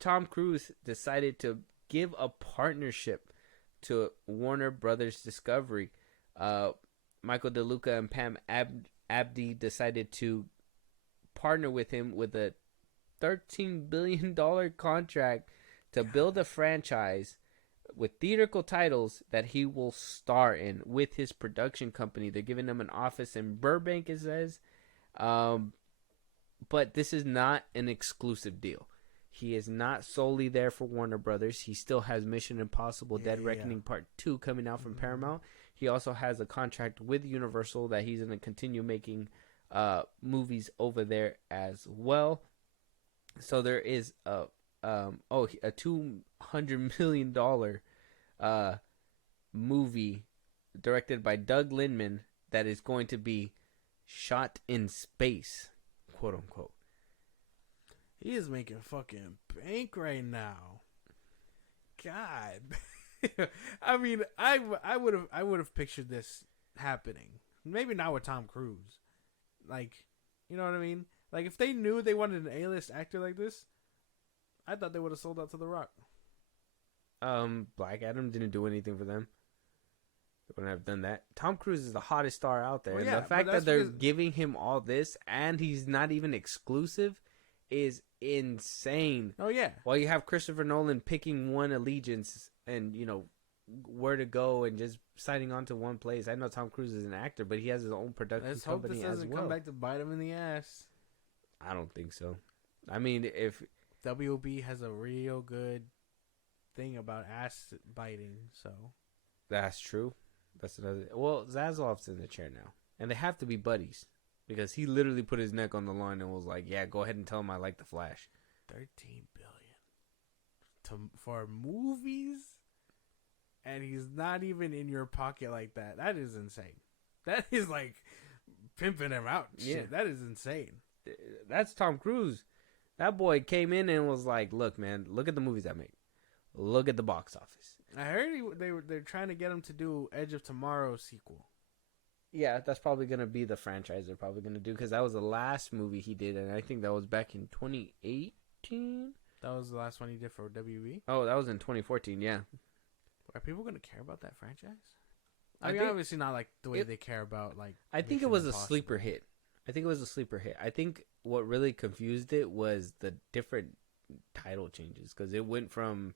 Tom Cruise decided to give a partnership to Warner Brothers Discovery. Michael DeLuca and Pam Abdi decided to partner with him with a $13 billion contract to build a franchise with theatrical titles that he will star in with his production company. They're giving him an office in Burbank, it says. But this is not an exclusive deal. He is not solely there for Warner Brothers. He still has Mission Impossible Dead Reckoning Part 2 coming out from Paramount. He also has a contract with Universal that he's going to continue making movies over there as well. So there is a $200 million movie directed by Doug Liman that is going to be shot in space, quote unquote. He is making fucking bank right now. God. I mean, I would have pictured this happening. Maybe not with Tom Cruise. Like, you know what I mean? Like, if they knew they wanted an A-list actor like this, I thought they would have sold out to The Rock. Black Adam didn't do anything for them. They wouldn't have done that. Tom Cruise is the hottest star out there. Well, yeah, and the fact that they're giving him all this and he's not even exclusive is insane. Oh, yeah. While you have Christopher Nolan picking one allegiance and, where to go and just signing on to one place. I know Tom Cruise is an actor, but he has his own production company as well. Let's hope this doesn't come back to bite him in the ass. I don't think so. I mean, if WB has a real good thing about ass biting, so that's true. That's another. Well, Zaslav's in the chair now, and they have to be buddies because he literally put his neck on the line and was like, "Yeah, go ahead and tell him I like the Flash." $13 billion for movies, and he's not even in your pocket like that. That is insane. That is like pimping him out. Yeah. Shit, that is insane. That's Tom Cruise. That boy came in and was like, "Look, man, look at the movies I make. Look at the box office." I heard they're trying to get him to do Edge of Tomorrow sequel. Yeah, that's probably gonna be the franchise they're probably gonna do because that was the last movie he did, and I think that was back in 2018. That was the last one he did for WB. Oh, that was in 2014. Yeah. Are people gonna care about that franchise? I I mean, think- obviously not like the way they care about like. I think it Mission was a Impossible. sleeper hit. I think what really confused it was the different title changes because it went from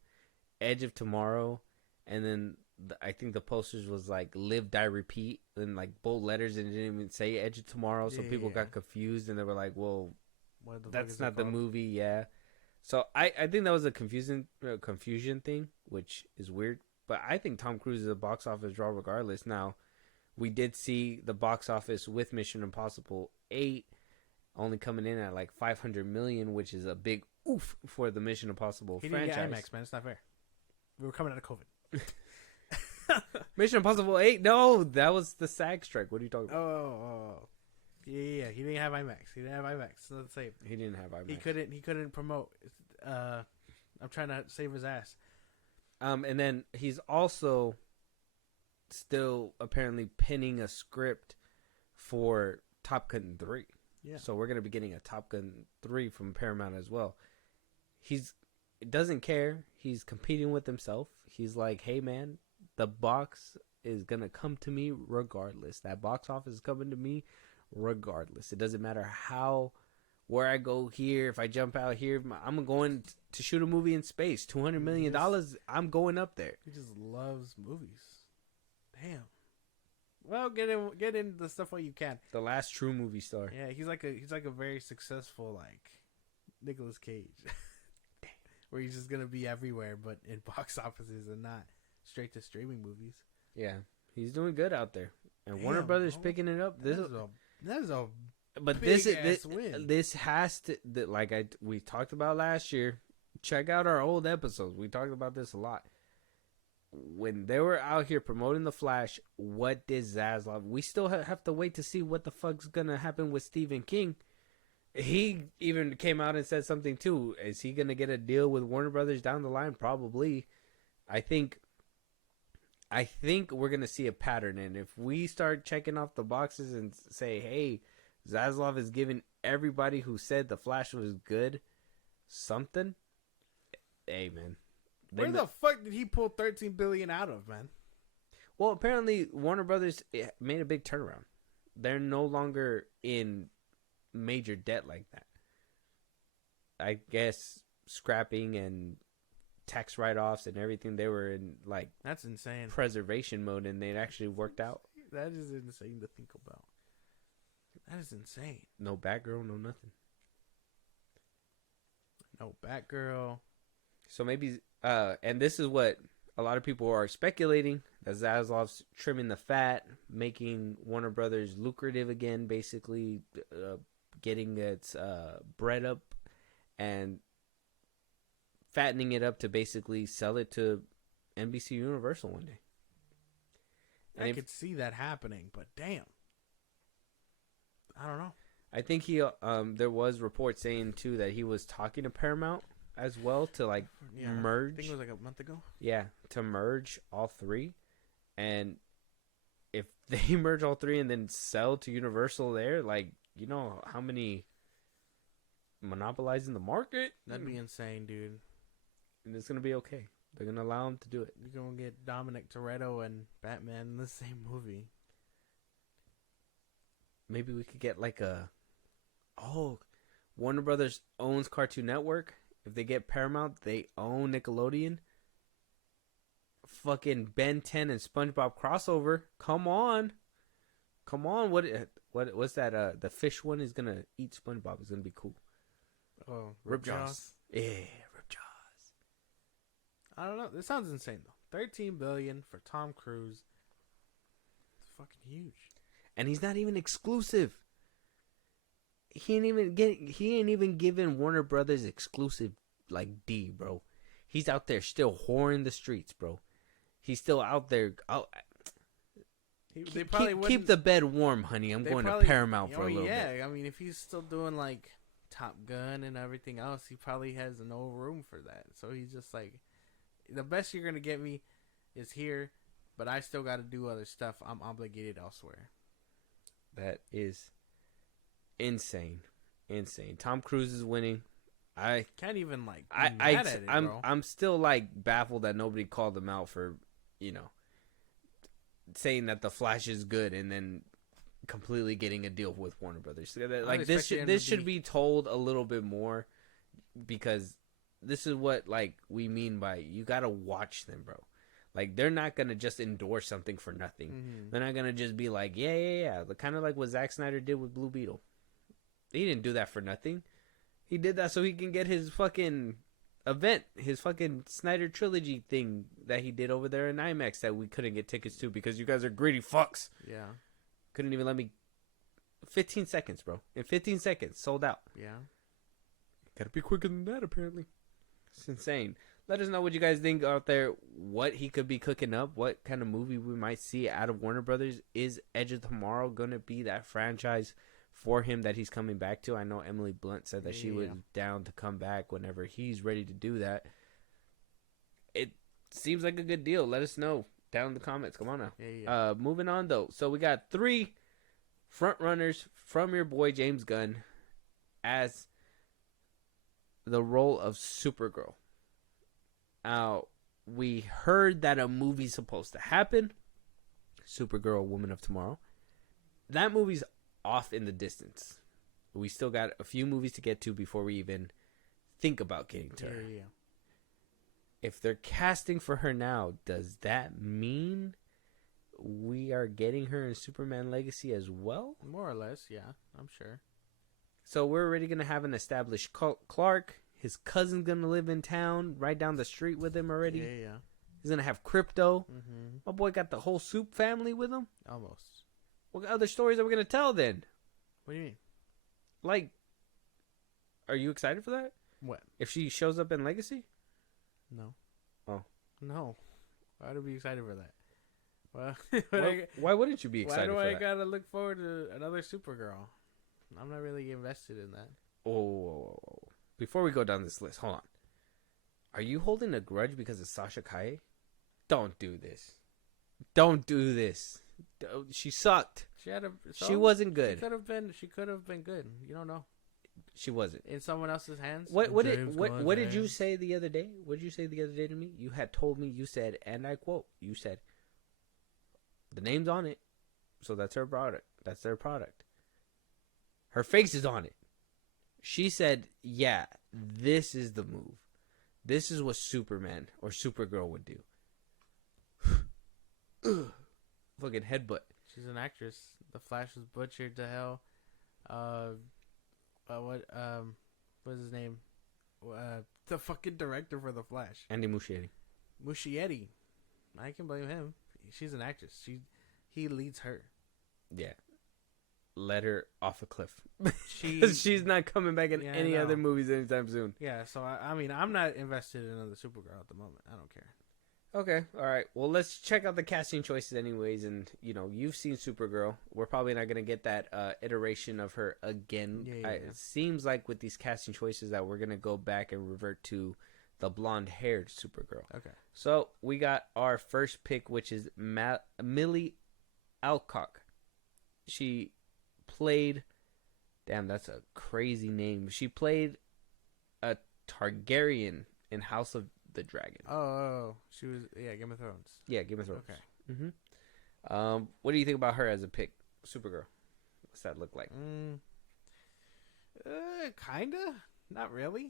Edge of Tomorrow, and then I think the posters was like Live, Die, Repeat, and like bold letters, and it didn't even say Edge of Tomorrow, so people got confused and they were like, "Well, What the fuck that's is not it the called? movie." Yeah. So I think that was a confusion thing, which is weird. But I think Tom Cruise is a box office draw regardless. Now, we did see the box office with Mission Impossible 8 only coming in at like 500 million, which is a big oof for the Mission Impossible He didn't franchise. get IMAX, man. It's not fair. We were coming out of COVID. Mission Impossible 8? No, that was the SAG strike. What are you talking about? Oh. Yeah. He didn't have IMAX. It's not the same. He didn't have IMAX. He couldn't promote. I'm trying to save his ass. And then he's also still apparently penning a script for Top Gun 3. Yeah. So we're going to be getting a Top Gun 3 from Paramount as well. He doesn't care. He's competing with himself. He's like, hey, man, the box is going to come to me regardless. That box office is coming to me regardless. It doesn't matter where I go here. If I jump out here, I'm going to shoot a movie in space. $200 million, I'm going up there. He just loves movies. Damn. Well, get in the stuff while you can. The last true movie star. Yeah, he's like a very successful like Nicolas Cage, where he's just gonna be everywhere, but in box offices and not straight to streaming movies. Yeah, he's doing good out there, and Damn, Warner Brothers bro. picking it up. That is a But big ass win. this has to we talked about last year. Check out our old episodes. We talked about this a lot. When they were out here promoting The Flash, what did Zaslav? We still have to wait to see what the fuck's gonna happen with Stephen King. He even came out and said something too. Is he gonna get a deal with Warner Brothers down the line? Probably. I think we're gonna see a pattern, and if we start checking off the boxes and say, "Hey, Zaslav is giving everybody who said The Flash was good something," hey man. Where the fuck did he pull $13 billion out of, man? Well, apparently Warner Brothers made a big turnaround. They're no longer in major debt like that. I guess scrapping and tax write-offs and everything, they were in like That's insane. preservation mode, and it actually worked out. That is insane to think about. That is insane. No Batgirl, no nothing. No Batgirl. So maybe, and this is what a lot of people are speculating, that Zaslav's trimming the fat, making Warner Brothers lucrative again, basically getting its bread up and fattening it up to basically sell it to NBC Universal one day. And I could see that happening, but damn. I don't know. I think there was reports saying too that he was talking to Paramount as well to like merge. I think it was like a month ago. Yeah, to merge all three, and if they merge all three and then sell to Universal, there, like, you know how many monopolizing the market? That'd be insane, dude. And it's gonna be okay. They're gonna allow him to do it. You're gonna get Dominic Toretto and Batman in the same movie. Maybe we could get like Warner Brothers owns Cartoon Network. If they get Paramount, they own Nickelodeon. Fucking Ben 10 and SpongeBob crossover. Come on. What's that? The fish one is gonna eat SpongeBob. It's gonna be cool. Oh, Ripjaws. Yeah, Ripjaws. I don't know. This sounds insane though. $13 billion for Tom Cruise. It's fucking huge. And he's not even exclusive. He ain't even giving Warner Brothers exclusive like D, bro. He's out there still whoring the streets, bro. He's still out there. They probably keep the bed warm, honey. I'm going to Paramount for a little bit. Yeah, I mean, if he's still doing like Top Gun and everything else, he probably has no room for that. So he's just like, the best you're gonna get me is here, but I still got to do other stuff. I'm obligated elsewhere. That is insane. Tom Cruise is winning. I can't even like. I'm still like baffled that nobody called him out for, saying that The Flash is good and then completely getting a deal with Warner Brothers. Like this should be told a little bit more, because this is what like we mean by you gotta watch them, bro. Like they're not gonna just endorse something for nothing. Mm-hmm. They're not gonna just be like, yeah. Kind of like what Zack Snyder did with Blue Beetle. He didn't do that for nothing. He did that so he can get his fucking event, his fucking Snyder trilogy thing that he did over there in IMAX that we couldn't get tickets to because you guys are greedy fucks. Yeah. Couldn't even let me. 15 seconds, bro. In 15 seconds, sold out. Yeah. Gotta be quicker than that, apparently. It's insane. Let us know what you guys think out there. What he could be cooking up. What kind of movie we might see out of Warner Brothers. Is Edge of Tomorrow going to be that franchise for him that he's coming back to? I know Emily Blunt said that she was down to come back whenever he's ready to do that. It seems like a good deal. Let us know down in the comments. Come on now. Yeah. Moving on, though. So we got 3 front runners from your boy James Gunn as the role of Supergirl. Now, we heard that a movie's supposed to happen. Supergirl, Woman of Tomorrow. That movie's off in the distance. We still got a few movies to get to before we even think about getting to her. Yeah. If they're casting for her now, does that mean we are getting her in Superman Legacy as well? More or less, yeah, I'm sure. So we're already going to have an established Clark. His cousin's going to live in town right down the street with him already. Yeah. He's going to have Crypto. Mm-hmm. My boy got the whole Soup family with him. Almost. What other stories are we going to tell then? What do you mean? Like, are you excited for that? What? If she shows up in Legacy? No. Oh. No. Why would I be excited for that? Well, why wouldn't you be excited for that? Why do I gotta look forward to another Supergirl? I'm not really invested in that. Oh. Before we go down this list, hold on. Are you holding a grudge because of Sasha Calle? Don't do this. Don't do this. She sucked. She wasn't good. She could have been good. You don't know. She wasn't. In someone else's hands. What did you say the other day? What did you say the other day to me? You had told me, you said, and I quote, you said, the name's on it, so that's her product. That's their product. Her face is on it. She said, yeah, this is the move. This is what Superman or Supergirl would do. Fucking headbutt. She's an actress. The Flash was butchered to hell. What's his name? The fucking director for The Flash. Andy Muschietti. I can blame him. She's an actress. He leads her. Yeah. Let her off a cliff. She's not coming back in any other movies anytime soon. Yeah, so I mean, I'm not invested in another Supergirl at the moment. I don't care. Okay, all right. Well, let's check out the casting choices anyways. And, you've seen Supergirl. We're probably not going to get that iteration of her again. Yeah. It seems like with these casting choices that we're going to go back and revert to the blonde-haired Supergirl. Okay. So, we got our first pick, which is Millie Alcock. She played... Damn, that's a crazy name. She played a Targaryen in House of the Dragon. Oh, she was Game of Thrones. Yeah, Game of Thrones. Okay. Mm-hmm. What do you think about her as a pick, Supergirl? What's that look like? Kinda. Not really.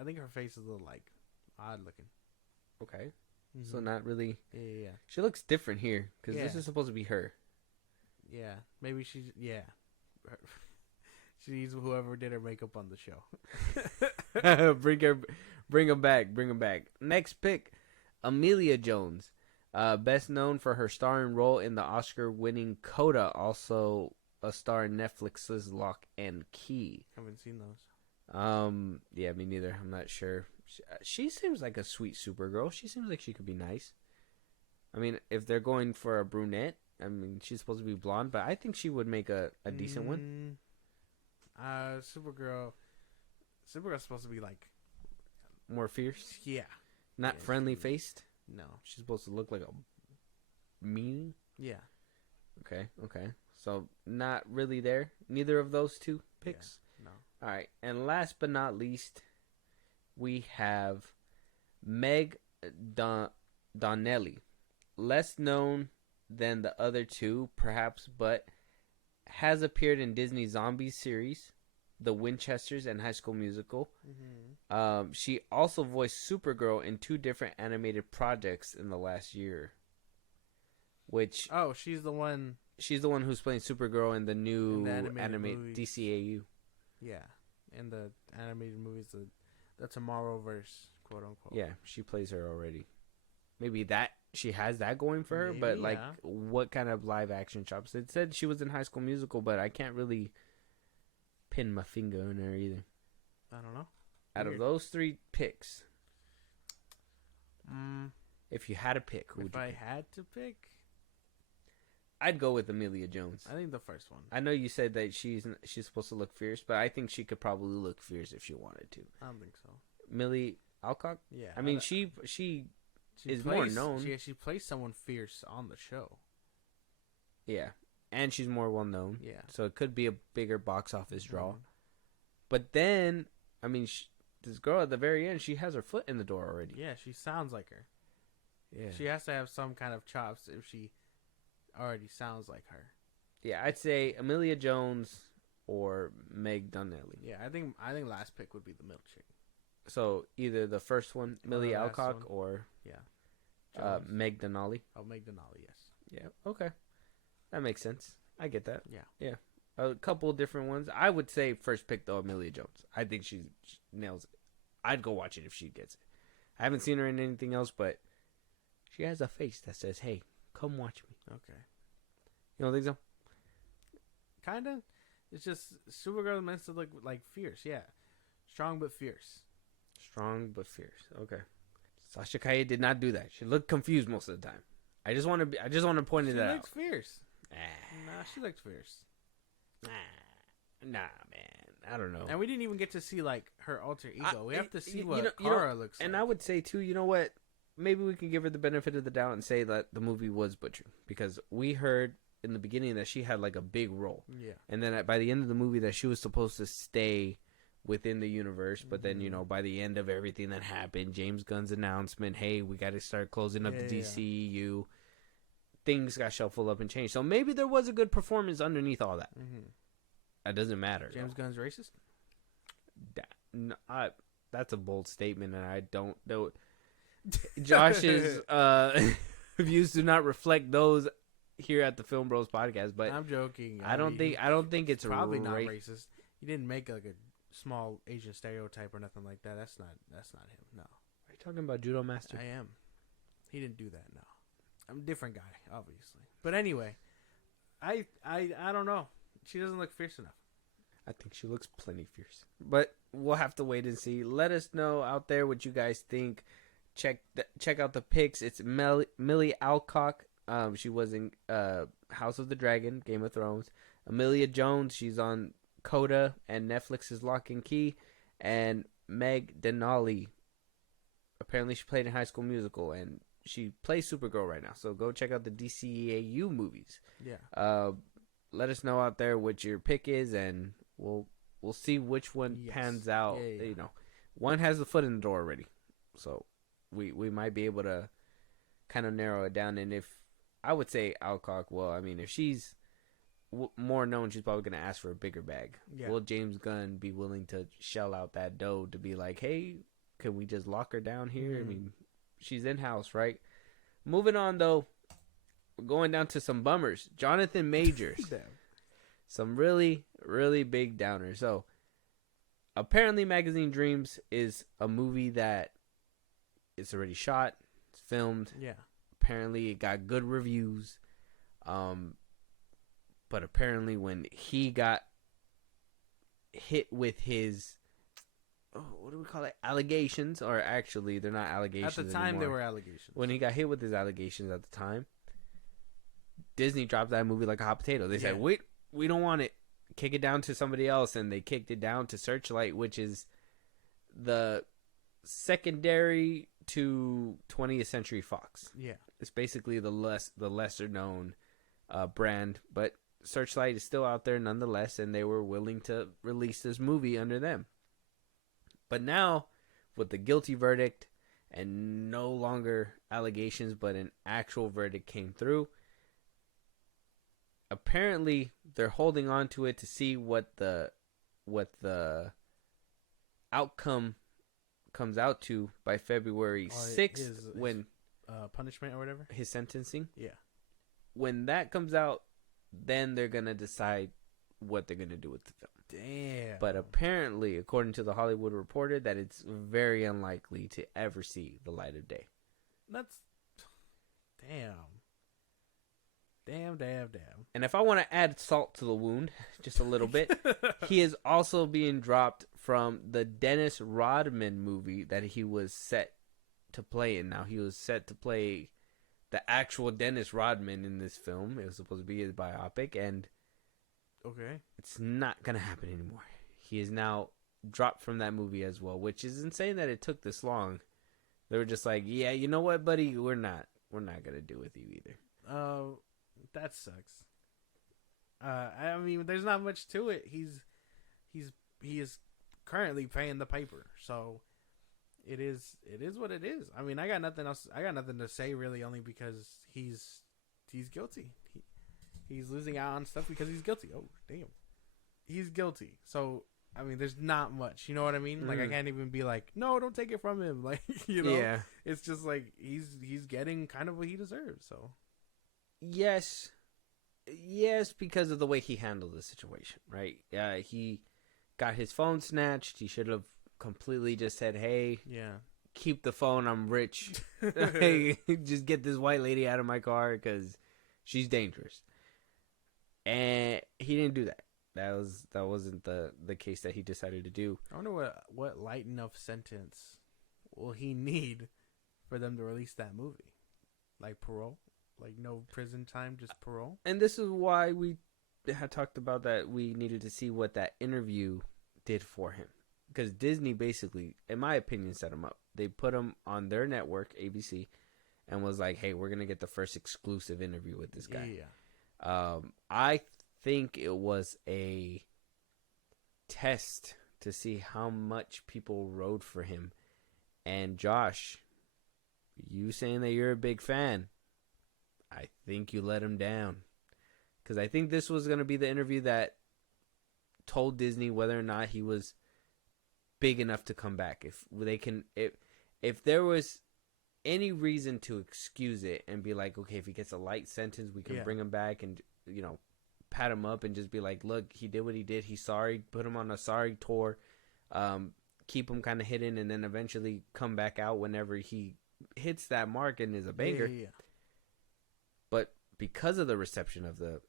I think her face is a little odd looking. Okay. Mm-hmm. So not really. Yeah. She looks different here because this is supposed to be her. Yeah. Maybe she's she needs whoever did her makeup on the show. Bring him back. Next pick, Amelia Jones, best known for her starring role in the Oscar-winning Coda, also a star in Netflix's Lock and Key. Haven't seen those. Yeah, me neither. I'm not sure. She seems like a sweet Supergirl. She seems like she could be nice. I mean, if they're going for a brunette, I mean, she's supposed to be blonde, but I think she would make a decent one. Supergirl's supposed to be like more fierce. Yeah, not friendly faced. No, she's supposed to look like a mean. Yeah. Okay. So not really there. Neither of those two picks. Yeah, no. All right, and last but not least, we have Meg Donnelly, less known than the other two, perhaps, but has appeared in Disney Zombies series, The Winchesters, and High School Musical. Mm-hmm. She also voiced Supergirl in 2 different animated projects in the last year. Which she's the one. She's the one who's playing Supergirl in the new animated DCAU. Yeah, in the animated movies, the Tomorrowverse, quote unquote. Yeah, she plays her already. Maybe that she has that going for her, but like, what kind of live action chops? It said she was in High School Musical, but I can't really pin my finger on her either. I don't know. Out of those 3 picks, if you had to pick, who would you pick? Had to pick, I'd go with Amelia Jones. I think the first one. I know you said that she's supposed to look fierce, but I think she could probably look fierce if she wanted to. I don't think so. Millie Alcock? Yeah. I mean, she is more known. She plays someone fierce on the show. Yeah. And she's more well known. Yeah. So it could be a bigger box office draw. But then, I mean, this girl at the very end, she has her foot in the door already. Yeah, she sounds like her. Yeah. She has to have some kind of chops if she already sounds like her. Yeah, I'd say Amelia Jones or Meg Donnelly. Yeah, I think last pick would be the middle chick. So either the first one, Millie Alcock, or Meg Donnelly. Oh, Meg Donnelly, yes. Yeah, okay. That makes sense. I get that. Yeah. A couple of different ones. I would say first pick, though, Amelia Jones. I think she nails it. I'd go watch it if she gets it. I haven't seen her in anything else, but she has a face that says, hey, come watch me. Okay. You don't think so? Kinda. It's just Supergirl meant to look like fierce, yeah. Strong but fierce. Strong but fierce. Okay. Sasha Calle did not do that. She looked confused most of the time. I just want to point it out. She looks fierce. Nah, she looks fierce. Nah, man. I don't know. And we didn't even get to see like her alter ego. We have to see what Kara looks like. And I would say too, you know what? Maybe we can give her the benefit of the doubt and say that the movie was butchered, because we heard in the beginning that she had like a big role. Yeah. And then by the end of the movie that she was supposed to stay within the universe, but then, you know, by the end of everything that happened, James Gunn's announcement, hey, we got to start closing up the DCEU, things got shuffled up and changed. So maybe there was a good performance underneath all that. That doesn't matter. James Gunn's racist? That's a bold statement, and I don't know. Josh's views do not reflect those here at the Film Bros podcast, but I'm joking. I don't think it's probably not racist. He didn't make like a small Asian stereotype or nothing like that. That's not him. No. Are you talking about Judo Master? I am. He didn't do that. No. I'm a different guy, obviously. But anyway, I don't know. She doesn't look fierce enough. I think she looks plenty fierce, but we'll have to wait and see. Let us know out there what you guys think. Check out the pics. It's Millie Alcock. She was in House of the Dragon, Game of Thrones. Amelia Jones. She's on Coda and Netflix's Lock and Key. And Meg Donnelly. Apparently, she played in High School Musical, and she plays Supergirl right now. So go check out the DCEAU movies. Yeah. Let us know out there what your pick is, and we'll see which one pans out. Yeah. You know, one has the foot in the door already, so we might be able to kind of narrow it down. And if I would say Alcock, well, I mean, if she's more known, she's probably gonna ask for a bigger bag. Yeah. Will James Gunn be willing to shell out that dough to be like, hey, can we just lock her down here? I mean, she's in house, right? Moving on though. We're going down to some bummers. Jonathan Majors. Some really, really big downers. So, apparently Magazine Dreams is a movie that it's already shot. It's filmed. Yeah. Apparently it got good reviews. But apparently when he got hit with his... what do we call it? Allegations. Or actually, they're not allegations at the time, anymore. they were allegations. When he got hit with his allegations at the time, Disney dropped that movie like a hot potato. They said, "Wait, we don't want it. Kick it down to somebody else," and they kicked it down to Searchlight, which is the secondary to 20th Century Fox. Yeah, it's basically the lesser known brand, but Searchlight is still out there nonetheless, and they were willing to release this movie under them. But now, with the guilty verdict and no longer allegations, but an actual verdict came through, apparently they're holding on to it to see what the outcome comes out to by February 6th, when punishment or whatever, his sentencing. Yeah. When that comes out, then they're going to decide what they're going to do with the film. Damn. But apparently, according to the Hollywood Reporter, that it's very unlikely to ever see the light of day. That's... Damn. And if I want to add salt to the wound, just a little bit, he is also being dropped from the Dennis Rodman movie that he was set to play in. Now, he was set to play the actual Dennis Rodman in this film. It was supposed to be his biopic, and it's not going to happen anymore. He is now dropped from that movie as well, which is insane that it took this long. They were just like, yeah, you know what, buddy? We're not going to do with you either. That sucks. I mean, there's not much to it. He is currently paying the piper, so it is what it is. I mean, I got nothing else. I got nothing to say really, only because he's guilty. He's losing out on stuff because he's guilty. Oh, damn, he's guilty. So I mean, there's not much. You know what I mean? Like, I can't even be like, no, don't take it from him. Like, you know, yeah. It's just like he's getting kind of what he deserves. So. Yes, because of the way he handled the situation, right? He got his phone snatched. He should have completely just said, hey, keep the phone, I'm rich. Hey, just get this white lady out of my car because she's dangerous. And he didn't do that. That wasn't the case that he decided to do. I wonder what light enough sentence will he need for them to release that movie? Like parole? Like no prison time, just parole? And this is why we had talked about that we needed to see what that interview did for him. Because Disney basically, in my opinion, set him up. They put him on their network, ABC, and was like, hey, we're going to get the first exclusive interview with this guy. Yeah. I think it was a test to see how much people rode for him. And Josh, you saying that you're a big fan, I think you let him down. Because I think this was going to be the interview that told Disney whether or not he was big enough to come back. If there was any reason to excuse it and be like, okay, if he gets a light sentence, we can bring him back and, you know, pat him up and just be like, look, he did what he did. He's sorry. Put him on a sorry tour. Keep him kind of hidden and then eventually come back out whenever he hits that mark and is a banger. Yeah. But because of the reception of the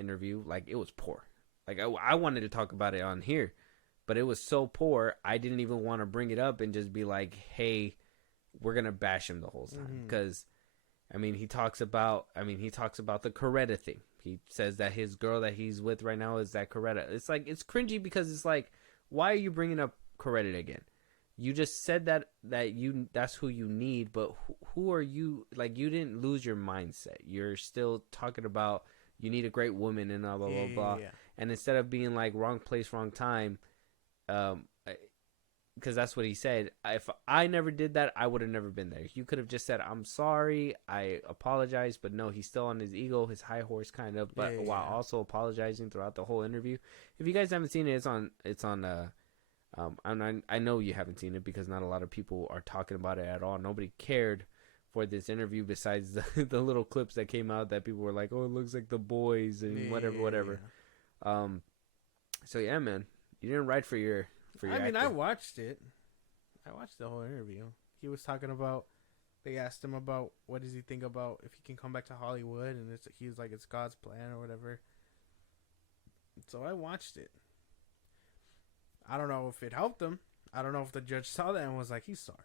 interview, like, it was poor. Like, I wanted to talk about it on here, but it was so poor, I didn't even want to bring it up and just be like, hey, we're going to bash him the whole time. Because, he talks about the Coretta thing. He says that his girl that he's with right now is that Coretta. It's like, it's cringy because it's like, why are you bringing up Coretta again? You just said that's who you need, but who are you? Like, you didn't lose your mindset. You're still talking about you need a great woman and blah, blah, blah, blah. Yeah. And instead of being like wrong place, wrong time, because that's what he said. If I never did that, I would have never been there. You could have just said, I'm sorry, I apologize. But no, he's still on his ego, his high horse kind of, but while also apologizing throughout the whole interview. If you guys haven't seen it, it's on I know you haven't seen it because not a lot of people are talking about it at all. Nobody cared for this interview besides the little clips that came out that people were like, oh, it looks like The Boys and whatever. So yeah, man, you didn't write for your actor. I watched it. I watched the whole interview. He was talking about, they asked him about what does he think about if he can come back to Hollywood, and he was like, it's God's plan or whatever. So I watched it. I don't know if it helped him. I don't know if the judge saw that and was like, he's sorry.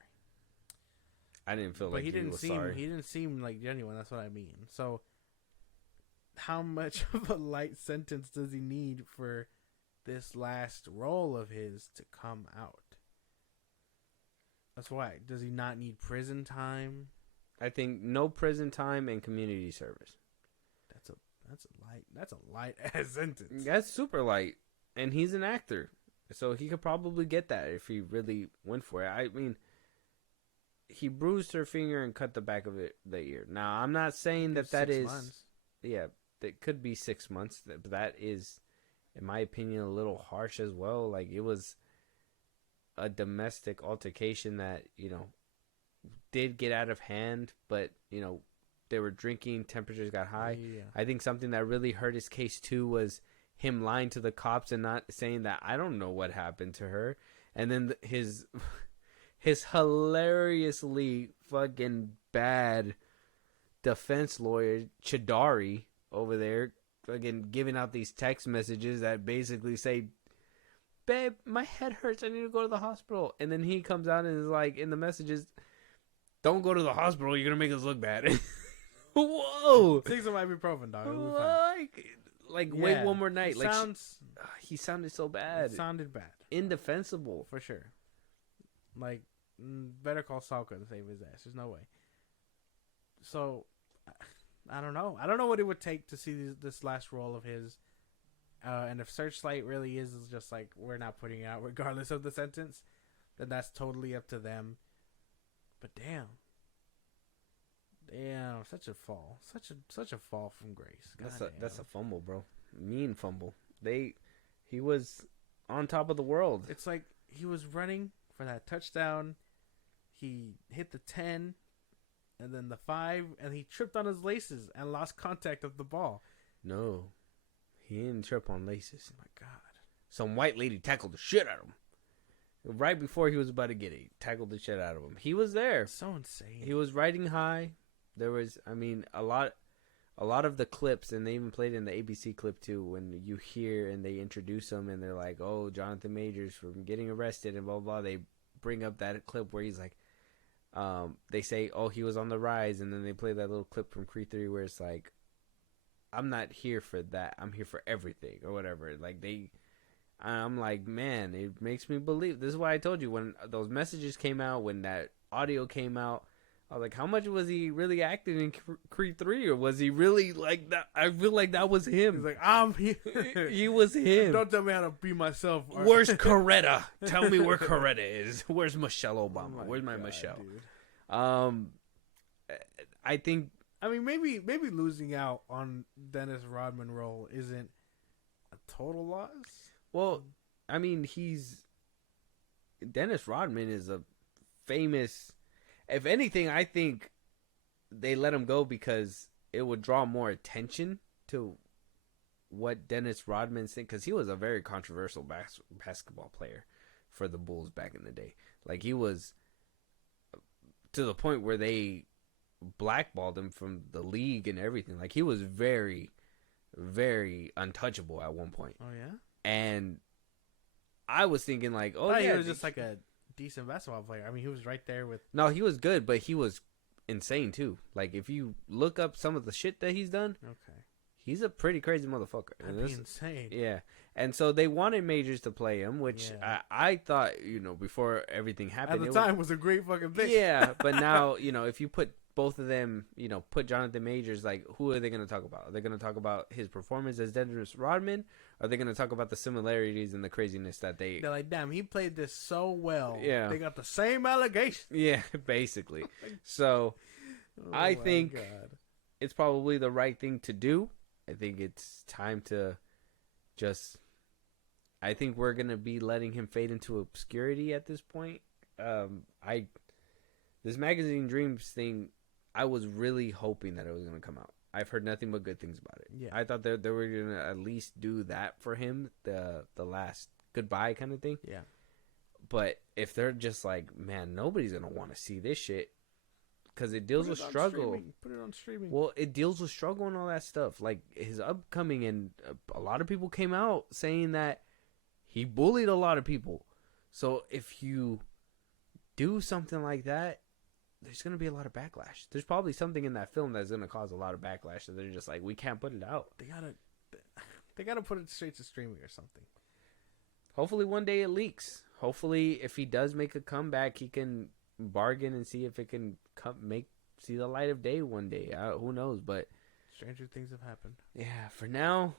I didn't feel like he was sorry. He didn't seem like genuine. That's what I mean. So how much of a light sentence does he need for this last role of his to come out? That's why. Does he not need prison time? I think no prison time and community service. That's a light ass sentence. That's super light, and he's an actor, so he could probably get that if he really went for it. I mean, he bruised her finger and cut the back of the ear. Now, I'm not saying that is months. Yeah, it could be 6 months, but that is, in my opinion, a little harsh as well. Like, it was a domestic altercation that, did get out of hand, but, they were drinking, temperatures got high. Yeah. I think something that really hurt his case, too, was him lying to the cops and not saying that I don't know what happened to her. And then his hilariously fucking bad defense lawyer, Chidari, over there, fucking giving out these text messages that basically say, babe, my head hurts, I need to go to the hospital. And then he comes out and is like, in the messages, don't go to the hospital, you're gonna make us look bad. Whoa! Take some ibuprofen, dog. Wait one more night. He sounded so bad. It sounded bad. Indefensible. For sure. Like, better call Salka to save his ass. There's no way. So, I don't know. I don't know what it would take to see this last role of his. And if Searchlight really is just like, we're not putting it out regardless of the sentence, then that's totally up to them. But damn, such a fall, such a fall from grace. That's a fumble, bro. Mean fumble. He was on top of the world. It's like he was running for that touchdown. He hit the 10, and then the 5, and he tripped on his laces and lost contact of the ball. No, he didn't trip on laces. Oh my God! Some white lady tackled the shit out of him. Right before he was about to get it, tackled the shit out of him. He was there. So insane. He was riding high. There was, a lot of the clips, and they even played in the ABC clip too, when you hear and they introduce him and they're like, oh, Jonathan Majors from getting arrested and blah, blah, they bring up that clip where he's like, they say, oh, he was on the rise, and then they play that little clip from Creed 3 where it's like, I'm not here for that. I'm here for everything or whatever. I'm like, man, it makes me believe. This is why I told you when those messages came out, when that audio came out, I was like, how much was he really acting in Creed 3? Or was he really like that? I feel like that was him. He's like, I'm here. He was him. Don't tell me how to be myself. Where's Coretta? Tell me where Coretta is. Where's Michelle Obama? Oh Where's my God, Michelle? Dude. I think... maybe losing out on Dennis Rodman role isn't a total loss. Well, Dennis Rodman is a famous... If anything, I think they let him go because it would draw more attention to what Dennis Rodman's think, because he was a very controversial basketball player for the Bulls back in the day. Like, he was to the point where they blackballed him from the league and everything. Like, he was very, very untouchable at one point. Oh, yeah? And I was thinking, like, he was just like a decent basketball player. He was right there with... No, he was good, but he was insane, too. Like, if you look up some of the shit that he's done, okay, he's a pretty crazy motherfucker. That'd be insane. Yeah. And so they wanted Majors to play him, which I thought, before everything happened... At the time, was a great fucking thing. Yeah, but now, if you put both of them, put Jonathan Majors, like, who are they going to talk about? Are they going to talk about his performance as Dennis Rodman? Or are they going to talk about the similarities and the craziness that they're like, damn, he played this so well. Yeah. They got the same allegations. Yeah, basically. So, I think it's probably the right thing to do. I think it's time to just... I think we're going to be letting him fade into obscurity at this point. This Magazine Dreams thing, I was really hoping that it was going to come out. I've heard nothing but good things about it. Yeah. I thought they were going to at least do that for him, the last goodbye kind of thing. Yeah. But if they're just like, man, nobody's going to want to see this shit, because it deals with struggle. Put it on streaming. Well, it deals with struggle and all that stuff. Like, his upcoming, and a lot of people came out saying that he bullied a lot of people. So if you do something like that, there's going to be a lot of backlash. There's probably something in that film that's going to cause a lot of backlash. So they're just like, we can't put it out. They gotta put it straight to streaming or something. Hopefully one day it leaks. Hopefully if he does make a comeback, he can bargain and see if it can see the light of day one day. Who knows? But stranger things have happened. Yeah, for now,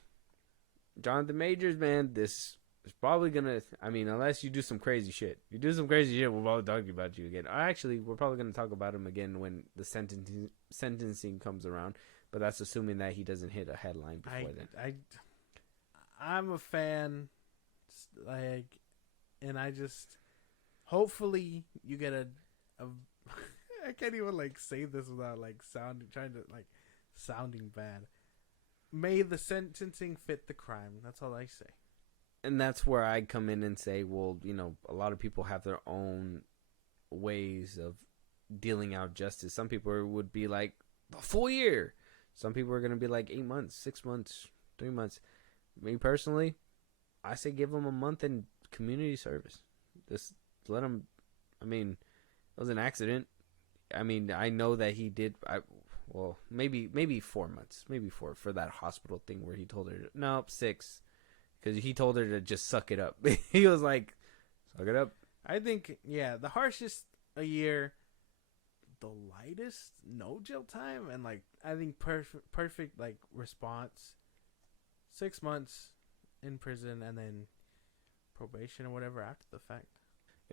Jonathan Majors, man, this is probably gonna. I mean, unless you do some crazy shit, we're probably talking about you again. Actually, we're probably gonna talk about him again when the sentencing comes around. But that's assuming that he doesn't hit a headline before then. I'm a fan, like, and I just hopefully you get a I can't even like say this without like sounding bad. May the sentencing fit the crime. That's all I say. And that's where I come in and say, well, you know, a lot of people have their own ways of dealing out justice. Some people would be like a full year. Some people are going to be like 8 months, 6 months, 3 months. Me personally, I say give them a month in community service. Just let them. I mean, it was an accident. I mean, I know that he did. Maybe 4 months, maybe 4 for that hospital thing where he told her 6, because he told her to just suck it up. He was like, suck it up. I think the harshest a year, the lightest no jail time, and like I think perfect like response. 6 months in prison and then probation or whatever after the fact.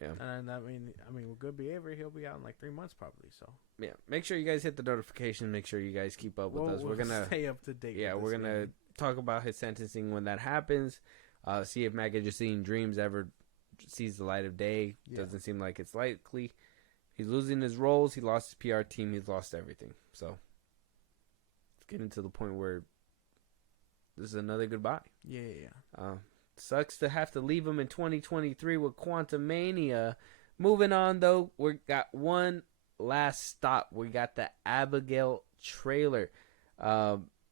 Yeah. And I mean, with good behavior, he'll be out in like 3 months probably. So yeah, make sure you guys hit the notification. Make sure you guys keep up with us. We're gonna stay up to date. Yeah, we're gonna talk about his sentencing when that happens. See if Magazine Dreams ever sees the light of day. Yeah. Doesn't seem like it's likely. He's losing his roles. He lost his PR team. He's lost everything. So it's getting to the point where this is another goodbye. Yeah. Sucks to have to leave him in 2023 with Quantumania. Moving on, though, we got one last stop. We got the Abigail trailer.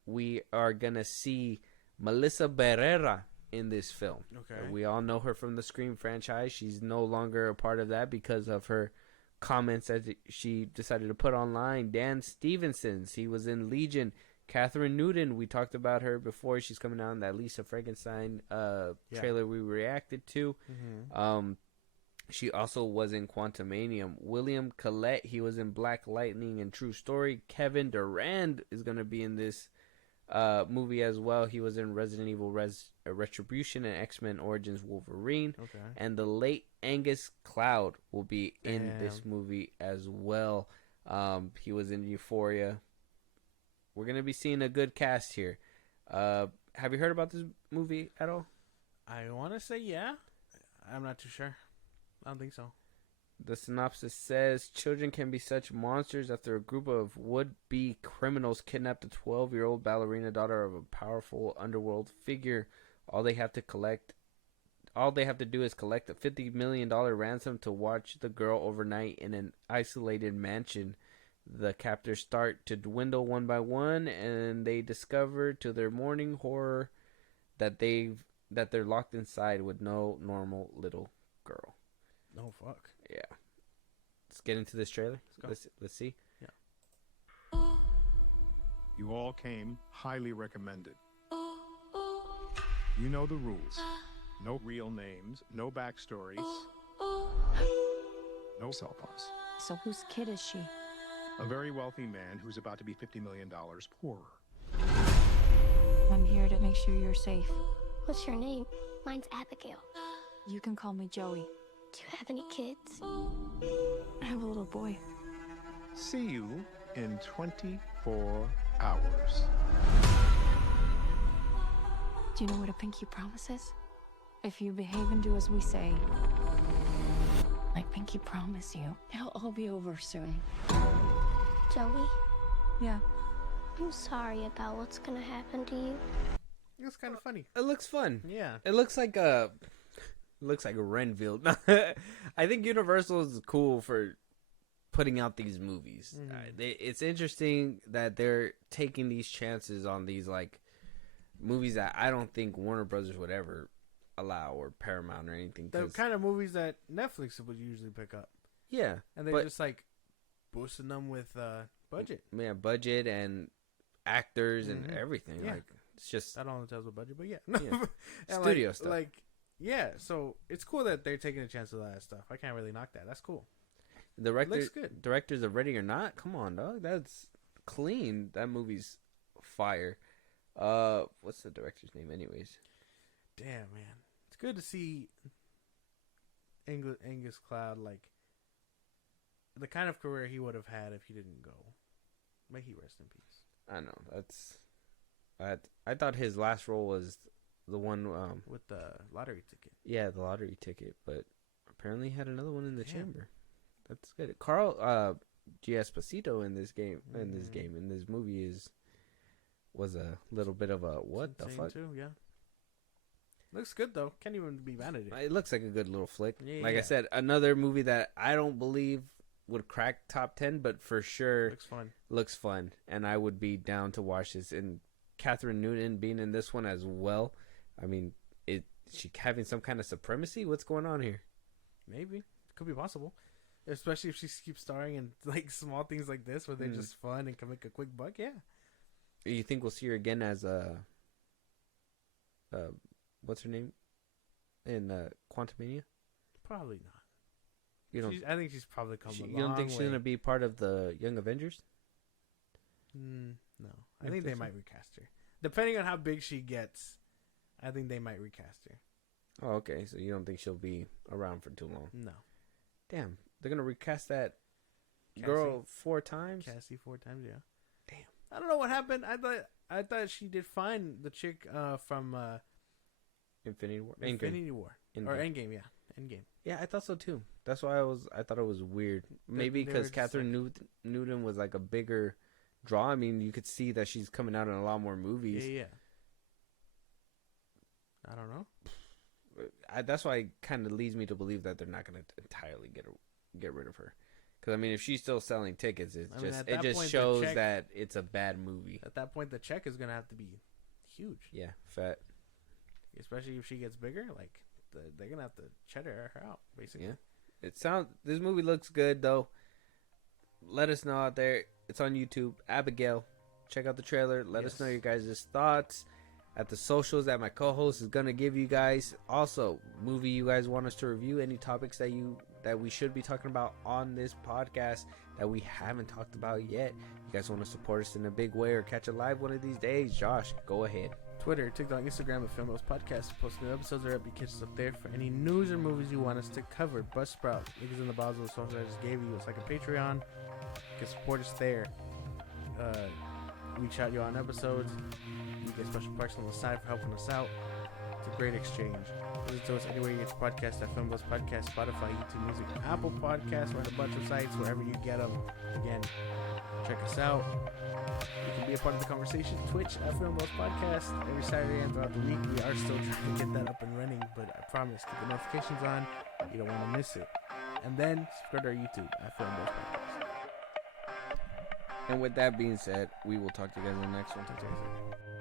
We are going to see Melissa Barrera in this film. Okay. We all know her from the Scream franchise. She's no longer a part of that because of her comments that she decided to put online. Dan Stevenson's. He was in Legion. Catherine Newton, we talked about her before. She's coming out in that Lisa Frankenstein trailer we reacted to. Mm-hmm. She also was in Quantumania. William Collette, he was in Black Lightning and True Story. Kevin Durand is going to be in this movie as well. He was in Resident Evil Retribution and X-Men Origins Wolverine. Okay. And the late Angus Cloud will be in this movie as well. He was in Euphoria. We're going to be seeing a good cast here. Have you heard about this movie at all? I want to say yeah. I'm not too sure. I don't think so. The synopsis says, children can be such monsters after a group of would-be criminals kidnapped a 12-year-old ballerina daughter of a powerful underworld figure. All they have to do is collect a $50 million ransom to watch the girl overnight in an isolated mansion. The captors start to dwindle one by one, and they discover to their morning horror that they're locked inside with no normal little girl. No fuck. Yeah. Let's get into this trailer. Let's see. Yeah. You all came highly recommended. You know the rules. No real names, no backstories, no cell phones. So whose kid is she? A very wealthy man who's about to be $50 million poorer. I'm here to make sure you're safe. What's your name? Mine's Abigail. You can call me Joey. Do you have any kids? I have a little boy. See you in 24 hours. Do you know what a pinky promise is? If you behave and do as we say, I pinky promise you, it'll all be over soon. Joey? Yeah. I'm sorry about what's gonna happen to you. It's kind of funny. It looks fun. Yeah. It looks like Renfield. I think Universal is cool for putting out these movies. It's interesting that they're taking these chances on these like movies that I don't think Warner Brothers would ever allow, or Paramount or anything. The kind of movies that Netflix would usually pick up. Yeah, and they're just like boosting them with budget. Yeah, budget and actors and everything. Yeah. Like it's just I don't know tells with budget, but yeah, yeah. And Studio stuff. Like yeah, so it's cool that they're taking a chance with that stuff. I can't really knock that. That's cool. Looks good. Directors of Ready or Not. Come on, dog. That's clean. That movie's fire. What's the director's name, anyways? Damn, man, it's good to see Angus Cloud, like the kind of career he would have had if he didn't go. May he rest in peace. I know that's. I thought his last role was the one with the lottery ticket. Yeah, the lottery ticket, but apparently he had another one in the chamber. That's good. Carl Giaspacito in this movie was a little bit of a what the fuck? Too, yeah. Looks good though. Can't even be mad at it. It looks like a good little flick. Yeah, like I said, another movie that I don't believe would crack top 10, but for sure looks fun, and I would be down to watch this. And Catherine Newton being in this one as well. I mean, she having some kind of supremacy? What's going on here? Maybe. Could be possible. Especially if she keeps starring in like small things like this where they're just fun and can make a quick buck. Yeah. You think we'll see her again as what's her name in Quantumania? Probably not. You don't. I think she's probably come a long way. You don't think she's gonna be part of the Young Avengers? No, I think they might recast her. Depending on how big she gets, I think they might recast her. Oh, okay. So you don't think she'll be around for too long? No. Damn, they're gonna recast that Cassie? girl 4 times. Cassie 4 times, yeah. Damn. I don't know what happened. I thought she did fine. The chick from Infinity War. Endgame, yeah. Endgame. Yeah, I thought so too. That's why I thought it was weird. Maybe because Catherine Newton was like a bigger draw. I mean, you could see that she's coming out in a lot more movies. Yeah. I don't know. That's why it kind of leads me to believe that they're not going to entirely get rid of her. Because I mean, if she's still selling tickets, it just shows that it's a bad movie. At that point, the check is going to have to be huge. Yeah, fat. Especially if she gets bigger, like they're going to have to cheddar her out, basically. Yeah. This movie looks good though. Let us know out there. It's on YouTube. Abigail, check out the trailer. Let us know your guys' thoughts at the socials that my co-host is gonna give you guys. Also, movie you guys want us to review, any topics that we should be talking about on this podcast that we haven't talked about yet. You guys want to support us in a big way or catch a live one of these days? Josh, go ahead. Twitter, TikTok, Instagram at FilmBros Podcast. Post new episodes are up. You catch us up there for any news or movies you want us to cover. Buzzsprout, links in the bottom of the socials I just gave you. It's like a Patreon. You can support us there. We shout you on episodes. You get special perks on the side for helping us out. It's a great exchange. Listen to us anywhere you get your podcast at FilmBros Podcast, Spotify, YouTube Music, Apple Podcasts. We're on a bunch of sites, wherever you get them. Again, check us out. You can be a part of the conversation. Twitch at FilmBros Podcast every Saturday and throughout the week. We are still trying to get that up and running, but I promise, keep the notifications on. You don't want to miss it. And then subscribe to our YouTube at FilmBros Podcast. And with that being said, we will talk to you guys in the next one. Talk to you guys later.